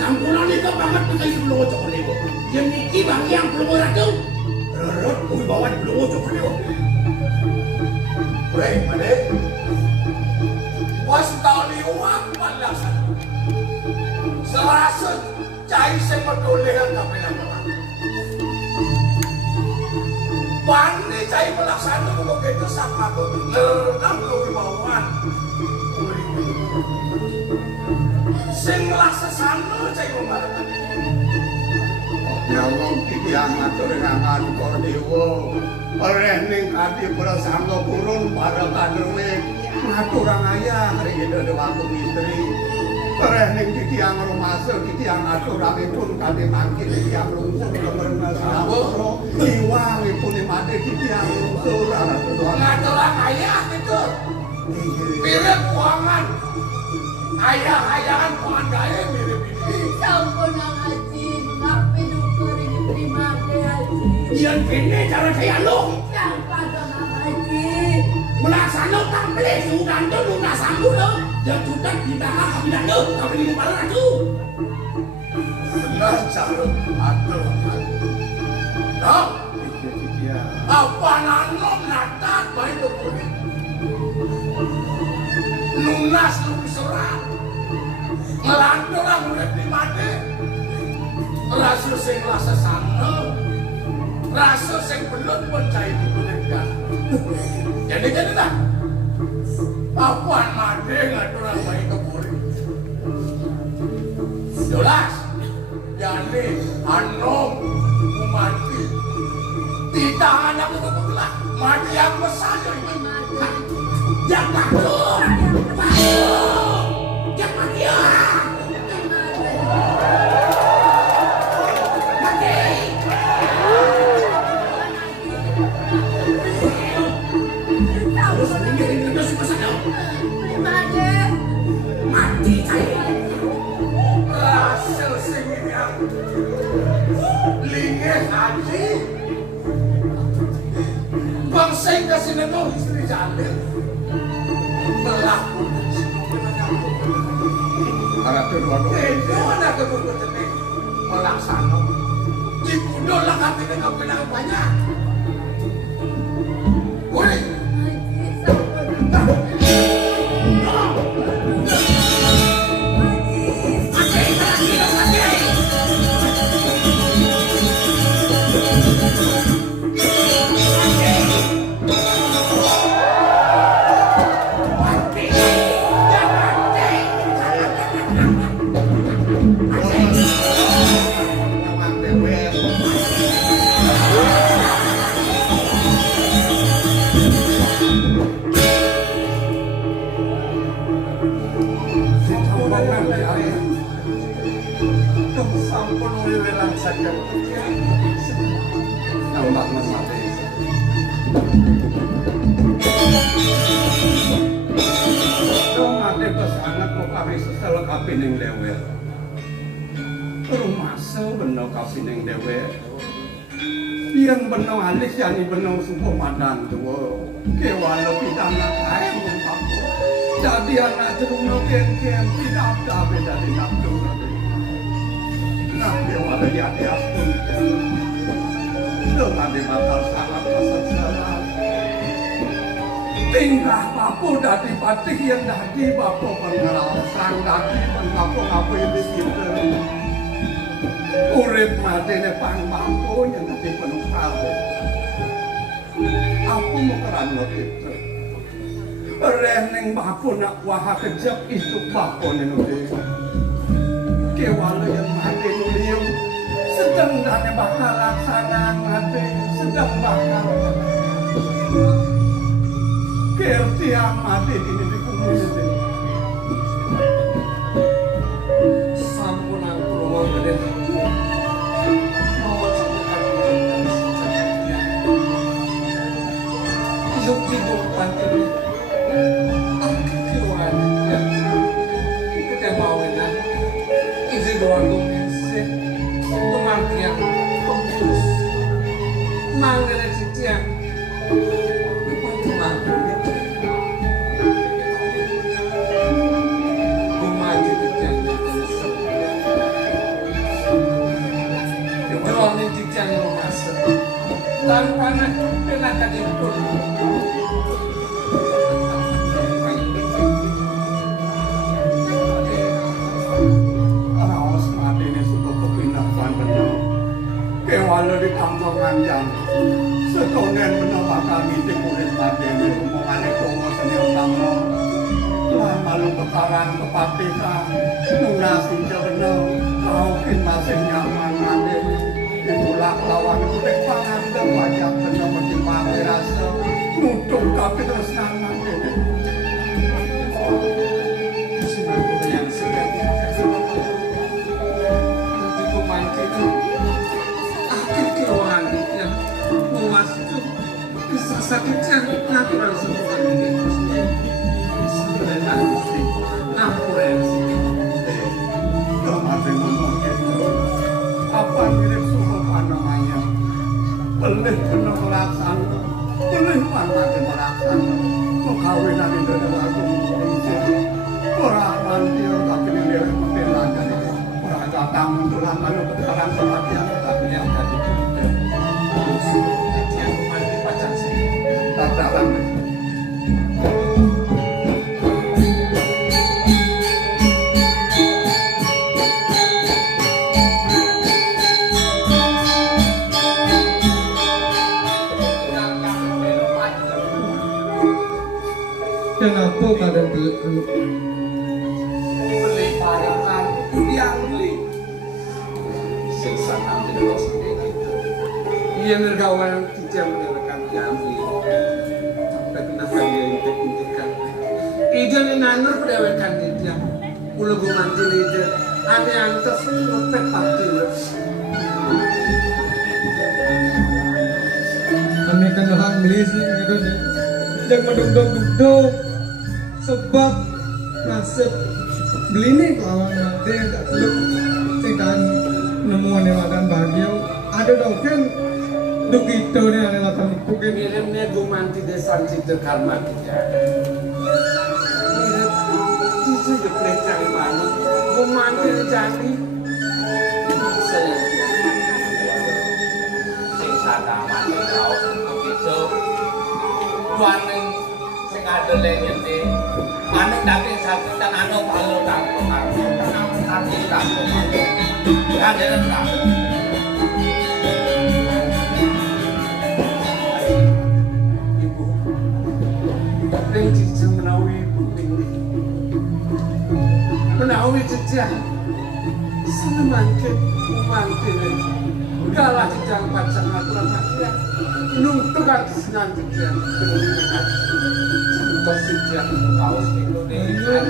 Sampurna ni kau banget pakai belum cocok ni kau. Yang niki bang yang belum orang tu. Rerot kau bawa belum cocok ni kau. Hei, mana? Was tahu ni uang malas. Serasa cai sebetul lehan tapi nama. Pandai cai melaksana kau begitu sama kau. Lenang kau di bawah. Sing laksana cai membarengan. Nyawang iki amatur ngangan kok dewa. Oleh ning kadi prasangga purun para kadruwe ngaturang ayah ring dhewe wakung istri. Oleh ning titiang rumasa titiang aturangipun kadi mangkin titiang lungsur kemerengas rawuh. Iwangipun mate titiang lungsur ana Ngaturang ayah itu. Mirip keuangan. Ayah-ayahan keuangan gaya mirip ini. Sampun Haji, ngapain ukur ini terima Haji? Yang ini cara saya lu. Siapa dong Haji? Melaksanakan beli sudah tu lunas sanggup lo. Jangan sudah kita kami dah lo. Kami di rumah lah tu. Benar cara aduh. Nah, apa nanom natat baik tu boleh. Lunas lu serat. Ngelantur lah murid di mana. Rasa sing rasa sana. Rasa sing belum pun cair itu dekat. Jadi dah. Apaan made ngatur orang baik keburi. Jelas. Jadi anom mati. Tidak anak itu belah. Mati yang besar ini. Jangan takut. Jangan mati ya. Mati saya. Rasa sini yang lingeh haji. Bangsa yang kasih nama istri jalil. Berlaku. Arah tu dua-dua. Itu ada kebutuhan ini melaksana. Di kudul lah kami dengan penang banyak. Boleh. Haji, sampun. ampun wilang saja. Nampak masalah ini. Dong ate pesangat kok kami sesel kapining dewe. Rumah bener kapining dewe. Yang bener alis yang bener suku madan tuh. Kewalo kita anak kaya mumpaku. Jadi anak jerumno ken-ken tidak ada beda di nafsu. Nah kewalo di atas pun. Dong ade bakal sangat kesalahan. Tingkah papu dadi patih yang dadi bapo pengerasang dadi mengapo-ngapo ini gitu. Urip matine pang mampu yang dadi penuh prabu. Aku mau kerana itu. Reneng bapo nak wah kejap itu bapo nenudi. Kewala yang mati nulium sedang dane bakal laksana mati sedang bakal. Kertiang mati ini di kumul ini. Sampun aku rumah gede. Mau sambukan hidup hidup pantai. Aku keluar ya. Kita mau ini. Isi doang isi. Kematian kompus. Manggil cician. Untuk manggil. Tanpa nak kenakan itu. Raos mati ini suku kepindahan benar. Kewala di kampung Anjang. Setonen benar bakal ngintip murid mati ini. Ngomongane kongo seni utama. Lah malu kekarang kepatihan. Nunasi benar. Kaukin masih nyaman mati. Itulah lawan kutek pangan dan wajah benar menjempaki rasa nutup tapi terus nyaman ini. Sinaku yang sedang itu mancing akhir keluhan yang puas itu bisa sakitnya natural semua ini sebenarnya natural Kemarin ngomong gitu. Apa mirip namanya pelih bener melaksana pelih pantai melaksana mengkawinan itu adalah aku orang mantil tapi ini dia membelanya orang datang mundulan lalu keterangan kematian tapi yang jadi yang mati pacar sih tak dalam kenapa kadang beli parekan yang beli siksa nanti kalau sendiri iya nergawan tidak menyalakan yang beli sampai kenapa dia intek-intekan ijan yang nanur pedewekan dia ulah gue mantil ide ada yang tersumpet pasti kami kan hang beli sih gitu nih yang medung-dung sebab nasib beli nih kalau nanti tak belum cekan nemuan yang akan bahagia ada dong kan duk itu nih ada latar mungkin miripnya gumanti desa cipta karma kita mirip cici jeplek cari mana gumanti jadi saya Sing sadar mati kau begitu. Tuaning sing adele ngene. Anu dadi sakitan anu palu tanpa kartu. Tanpa hati tanpa malu. Kadang tak. ibu yang cici menawi ibu ini menawi cici sana mangke umante galah cici pacang aturan makia nuntuk hati senang cici kemudian hati sentuh cici kaos Indonesia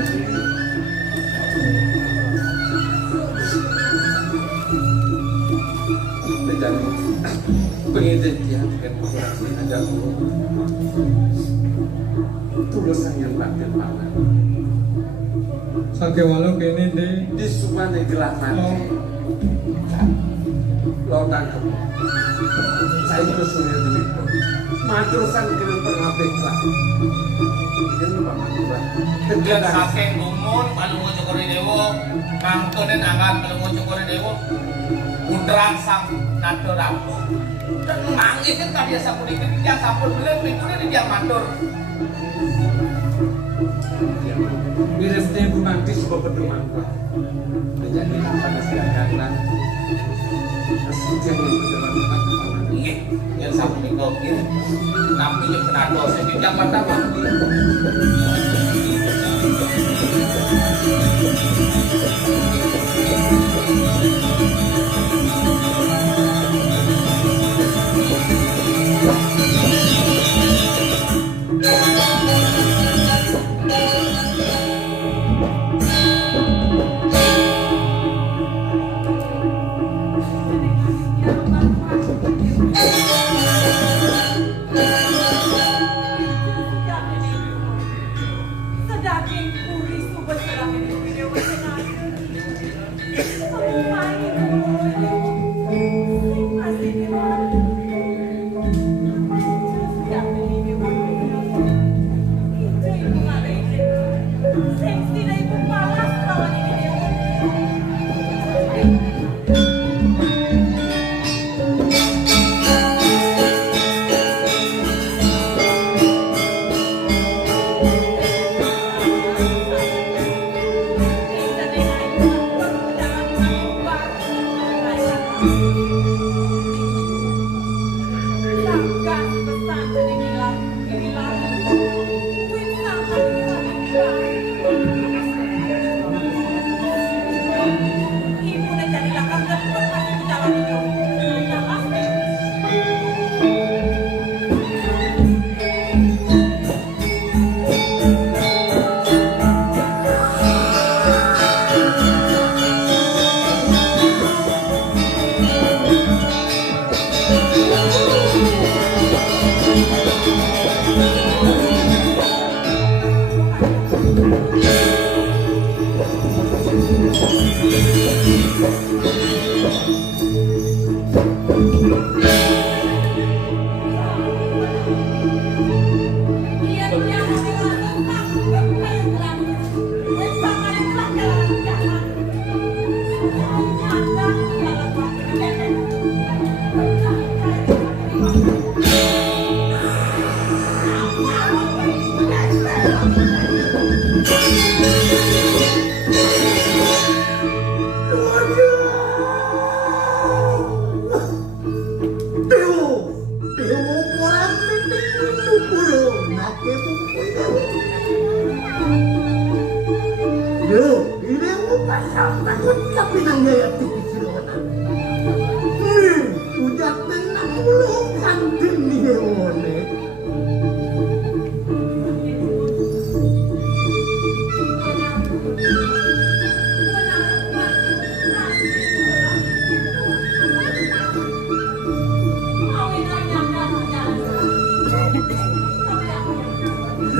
kanjeng tulusan yang batin banget Sake walau kene deh. di sumane gelah mati lo tangkep saya itu sulit ini matusan kena pengapik lah ini lupa matulah Dan saking gumun palungo cokori dewo ngangtonen angan palungo cokori dewo udrang sang nato rapu dan mangis kan tadi sapu di dia sapu belum pintunya dia matur mirip dia bumanti sebuah pedoman menjadi pada sedangkan kesucian yang berjalan iya yang sapu di kopi tapi yang kena dosa di Jakarta mandi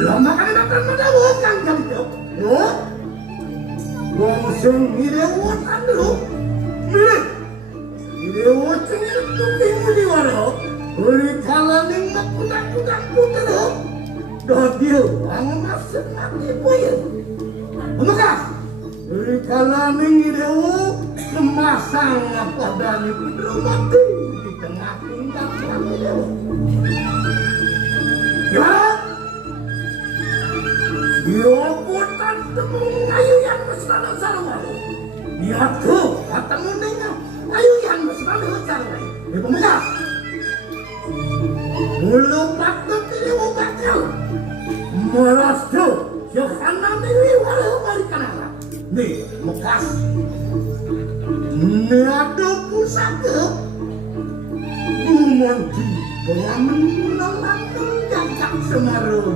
Lama kan akan mendawakan kan itu. Yo. Wong sing ngirewotan lho. Nih. Ngirewotan itu bingung di waro. Ori kalane ngapudak-pudak puter lho. Dodio masuk mati poyo. Onoka. Ori kalane ngirewo kemasang apa dari putra mati di tengah pinggang kami dewa. Ya. Yopotan temu ayu yang mesra sarwalu. Niatku ketemu dengan ayu yang mesra sarwalu. Ibu muda. Mulu patut ini bakal. Merastu Yohana ini walau balikan apa? Nih bekas. Ini ada pusaka. Bumanti pengamen menolakkan jangkak semaruh.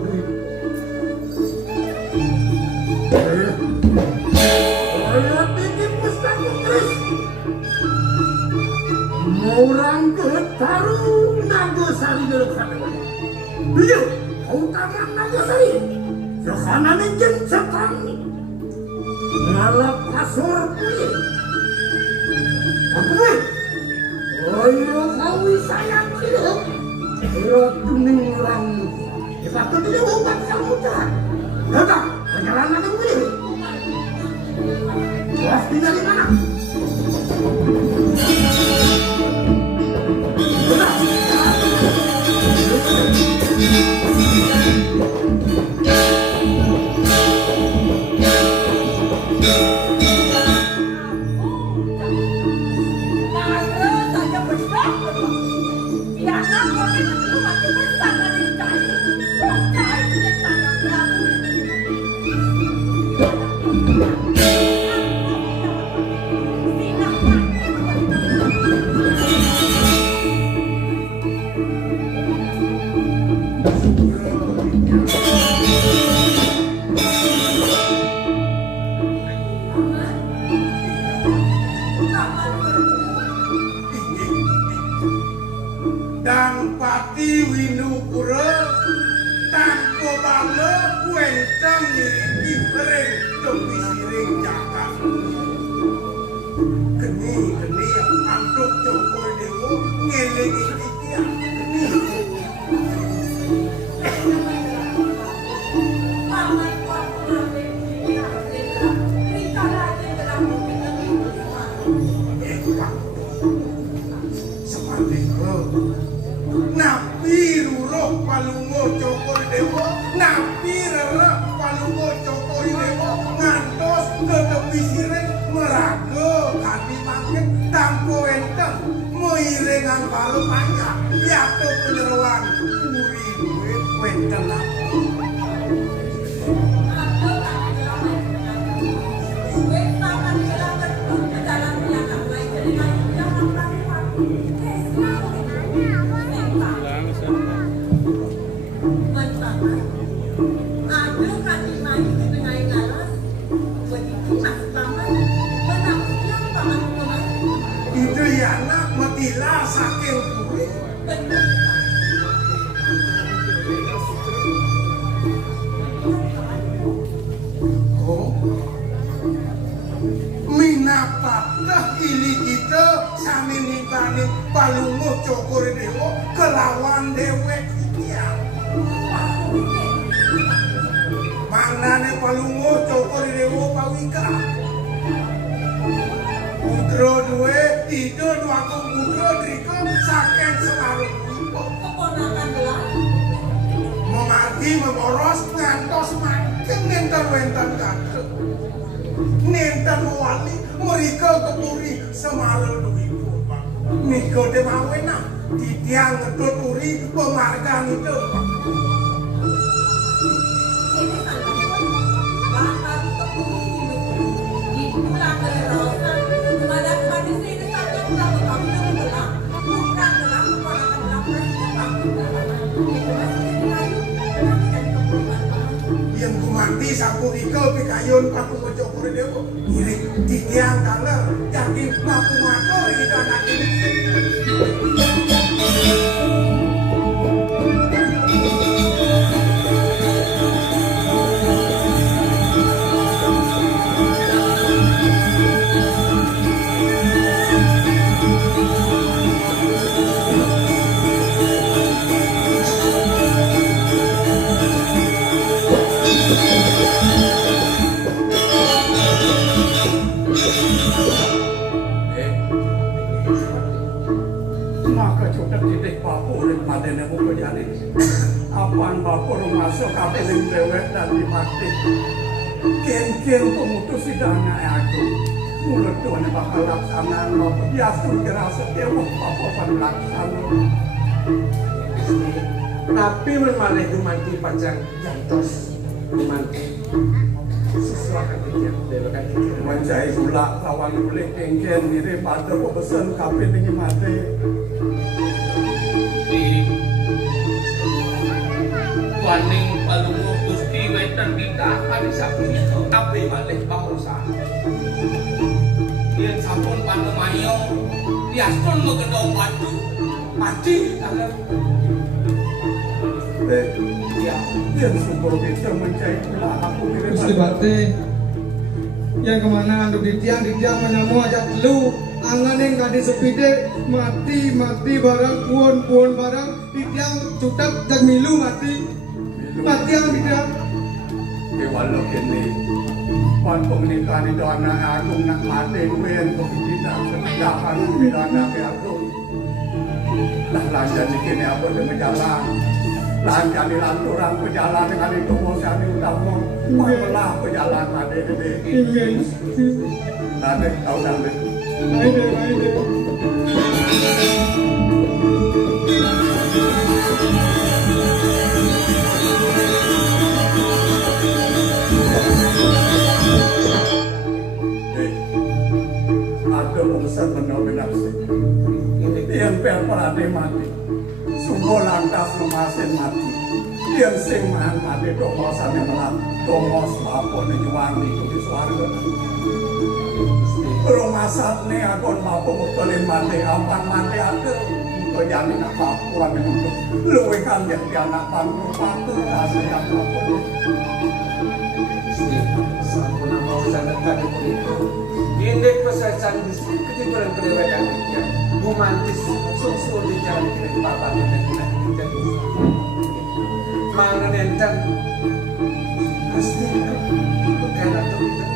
Ayo tinggi pustaka terus. Orang ke taruh nago sari dulu sampai Kakang Nagasari sesanane jeung setan ngalap kasur kulit apa ayo kawi sayang hidup tuning orang sepatu tidak obat samudra datang perjalanan yang begini jelas tinggal di mana Dan Pati Winupura tanpa bala kuentang niriki bereng tepi siring jagat keni antuk Joko Dewo ngelengi dia Napi Ruruk Palungo Cokor Dewo Napi Rerek Palungo Cokor Dewo ngantos ke tepi sireng meraga kami makin tampo enteng meiringan balu panjang yaitu penyeruan uri duit wenten itu ya anak matilah saking buri oh minapatah ini kita sami nibani Palungo Cokor Dewo kelawan dewek dia manane Palungo Cokor Dewo pawika putra duwe tiga dua putra driko saking separuh ibu keponakan gelar memargi memboros ngantos makin nenten wenten kakek nenten wali mereka kepuri semarel duwiku niko demawena ditiang ngedut uri pemargang itu ini sangat bahan tepung di pulang ke Rosa kepada kondisi ini sangat tahu kami itu adalah bukan dalam keponakan dalam persidangan itu masih dirayu dan yang kumati sapu iko pikayun Palungo Cokor Dewo iring ditiang kaler jadi maku matur itu anak ini maka cukup titik papu dan padanya buku jadi apaan papu masuk kapeling dewek dan dimati kian pemutus sidangnya aku mulut tuan bakal laksanaan lo biasa kira setiap papu pada laksana tapi memalih gumanti panjang jantos gumanti sesuatu yang dewekan mencai gula lawan boleh kengken diri pada pebesen kapeling mati Waning Palungo Gusti wenten kita kali sakit tapi balik pamusa yen sampun panemayo diaspun megedong batu pati kaler dia. Dia sumpah kita mencari ulah aku pilih Gusti Bate yang kemana anu di tiang menyamu aja telu angan yang kadi sepide mati barang puan barang di tiang cutak dan milu mati yang di tiang Di walau kini Wan pernikahan itu anak agung nak mati Wen tidak sedangkan bila anak agung Lah lanjut di kini apa dengan jalan Lanjut di lanturang pejalan dengan itu Mosani utama Malah pejalan ada ini Nanti kau sampai Aide ada urusan mendominasi yang perparade mati sumbo lantas memasin mati yang sing mahan mati domosan yang melang domos bapon yang juwangi di suarga rumah saat ini akon mampu mukulin mati ampan mati ada untuk jadi nak papuan yang untuk luwe kan yang di anak panggung patu hasil yang mampu Sampun mau sangat kaki itu. Indek pesacan di sini ketimbulan kedewakan dia. Romantis susul di jalan kiri papa dan kita jadi. Mangan entan pasti bukan atau tidak.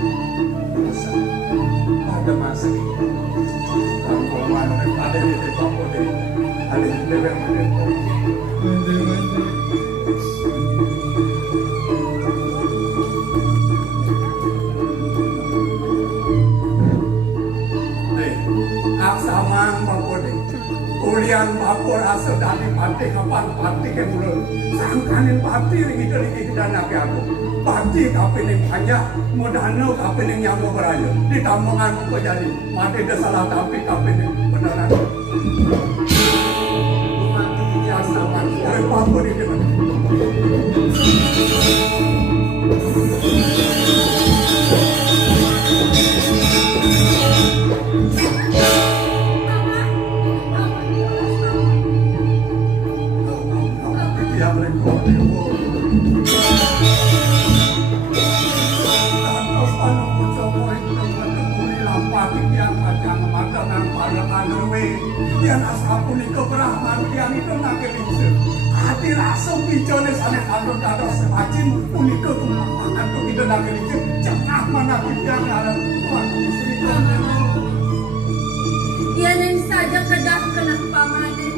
Pada masa itu. kampung mana ada di Papua ada di level Aksamang Papua Ulian Papua asal dari pantai kapan pantai ke mulut sangkanin pantai lagi dan nabi aku pantai kapan yang banyak modano kapan yang nyamuk beraja di tambangan kok jadi mati dah salah tapi kapan yang beneran mati di Aksamang oleh Papua di mana yang asal pun itu berahman yang itu nak kelinci hati rasa bicara sana kalau kata semacam pun itu makan tu kita nak kelinci jangan mana kita ada tuan istri Yanin saja kedah kena pamade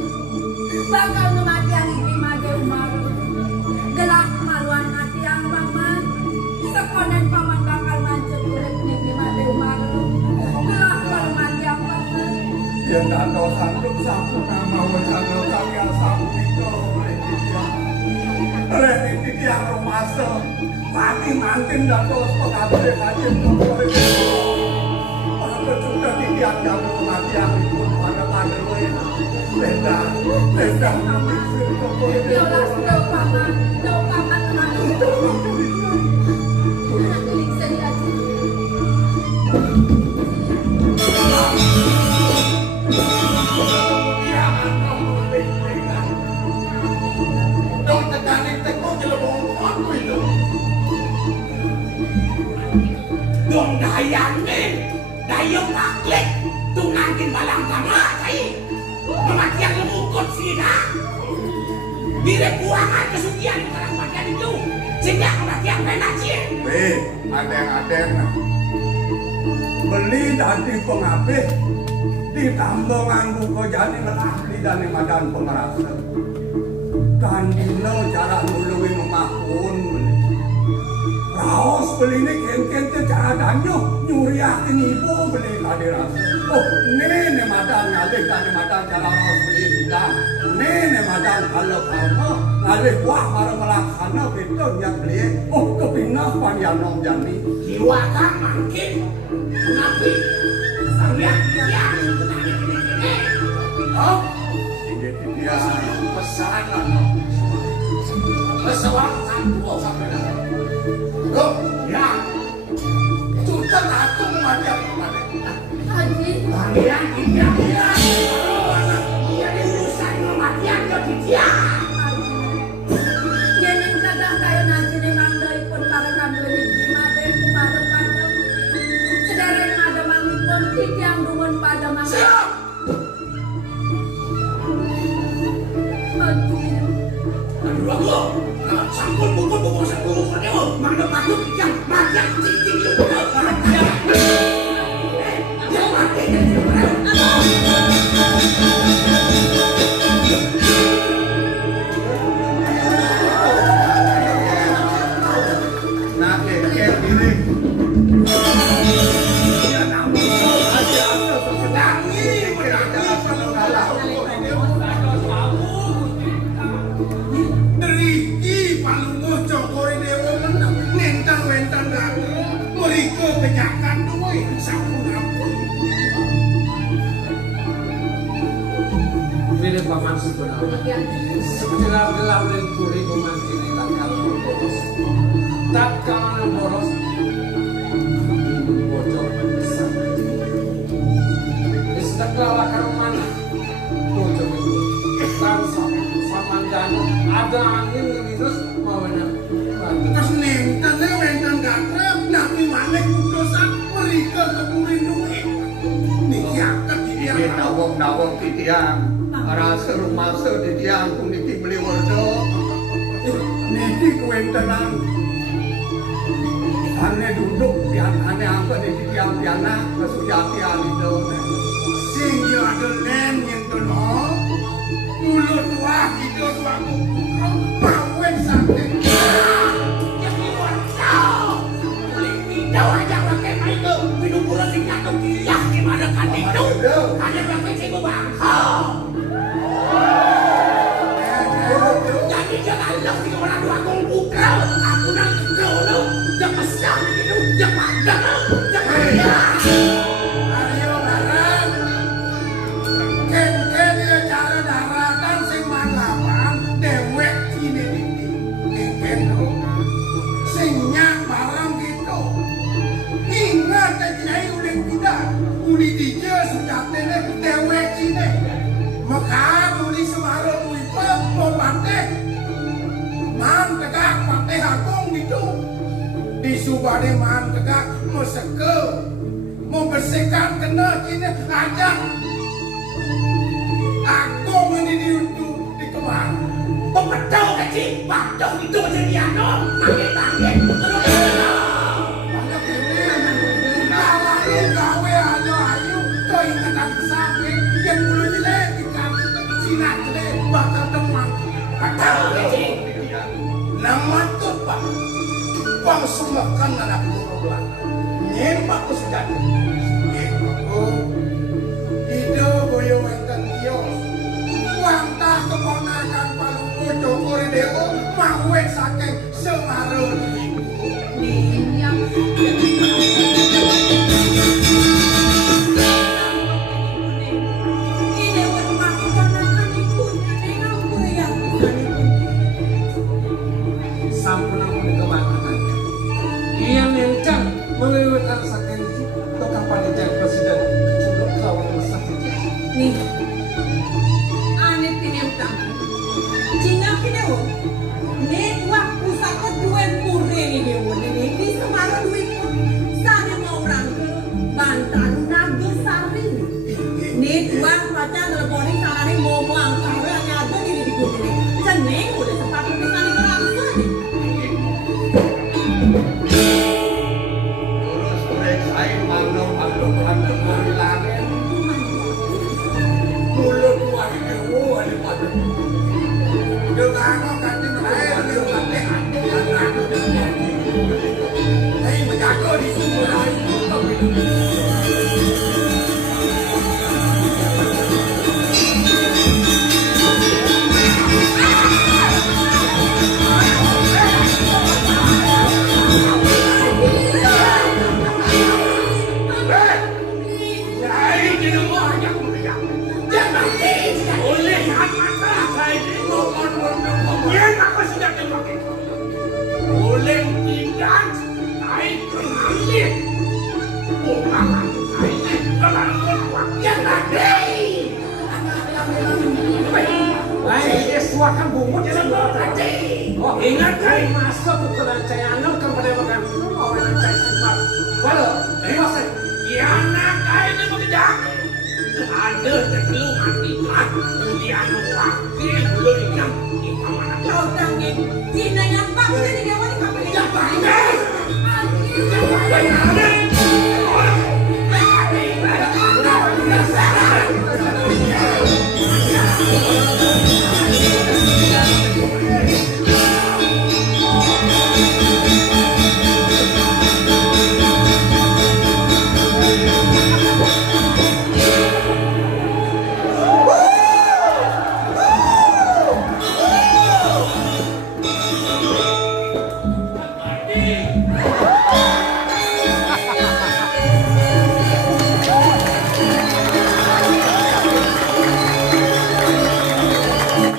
bakal ngemati yang ibi made umaru gelak maluan mati yang paman sekonen paman bakal mancet kulit ibi made umaru gelak malu mati yang paman yang ada sanggup sanggup nama wajana kami asal itu oleh dia rumah pagi mantin dan terus pengatur hakim pada juga dia jauh kematian itu pada tanggal beda nanti yolah do paman mati keling sedih Dong teganin tekuk jelebong aku itu. Dong dayanin, dayung taklik, tunangkin balang sama kai. Mematian lemukut sida. Bila buangan kesugihan sekarang bagian itu, sehingga kematian penacien. Ada beli dari pengapih di tambongan buku jadi melakli dan madan pengerasa dan dino cara nului memakun raos beli ini ken-ken cara danyo nyuriakin ibu beli tadi rasa oh ini madan ngadek tadi madan cara raos beli tidak ini madan kalau kamu ngadek wah baru melaksana itu yang beli oh kepinah panjanong jani Jiwa kan makin nabi sambil yang oh dia pesanan pesawat aku sampai loh ya sudah aku macam mana Haji kalian tidak dia urusan kematian ke dia Yanin balik. Ya namun aja atau sesedangi menangi penunggalah. Deriki palunguh cokori dewa menang nentang wentan gagal mereka penyakan duit sampun ampun. Ini paman sebenarnya. Segelar-gelar dan turi memanggil takal boros. Tak kalah boros. Bocor besar. Istilah kelakar mana? Bocor itu. Samandano ada angin virus mau enak. Terus nentang wentan gagal nabi malek kudosan mereka kemurin duit. Nikiakat dia. Ini nawang-nawang titiang. Rasa rumah titiang puniki beli wardo. Niki kuentenan. Ane duduk pian ane angka di titiang piana kesujatian itu. Sing yo ada len yang tono. Mulut tua kita tua kuku mawen sakit. Yang luar kau. Tidak aja pakai maiko. Minum pura sing jatuh dia gimana kan itu? Ada pakai sing bangkau. Jadi jangan lebih orang tua kau buka. Aku nanti kau jangan besar gitu, jangan jangan. Ayo barang. Ken cara daratan sing manlawan dewek ini. Ken sing nyang barang gitu. Ingat kiai udah tidak. Uli dia sudah tenek dewek ini. Maka uli semarang uli mau pantek. Man tegak pantek agung gitu. Di subade man tegak mau sekel. Mau bersihkan kena kini ajak. Agung ini diunduh di kemar. Pembetul kecil, patuh itu jadi anom. Tanggit. Terus Nalain gawe ayo kau ingatan pesawit yang bulu jelek ikan sinar jelek bakal demang. Betul kecil. Nama tuh pak. Bang semakan anak buruan. Nyembak kesejati. Ide boyo wenten kios. Wantah keponakan palungku cokori dewa mawe saking semarun. Sampun aku dikemanakan. Ia mencang melewatkan saking toka panitia presiden kecurut kawan besar itu. Nih, aneh pinentang. Cina pinewo. Nih waktu sakit dua murni nih dewo. Nih di semarang duit pun sana mau orang ke Bantan Naga Sari. Nih dua baca teleponi salari mau angkara ada di gunung. Ceneng udah sepatu bisa dikerasa nih. Terus periksain manung langit. Mulut tua dewa ada pada. Dengan ganti air dia pakai hei menjaga di sumber air. Boleh tidak naik ke langit. Umpama naik ke langit yang tadi. Lain dia suakan bungut Tadi. Oh ingat kali masuk ke kerancayan kepada makan orang yang cai sifat. Walau, dewasa. Ya anak ini bekerja. Ada terlalu mati kan. Kemudian wakil belum ingat. Umpama Kau tangin, Cina yang pak, jadi dewa nih kapan? ya bangga. Akhirnya.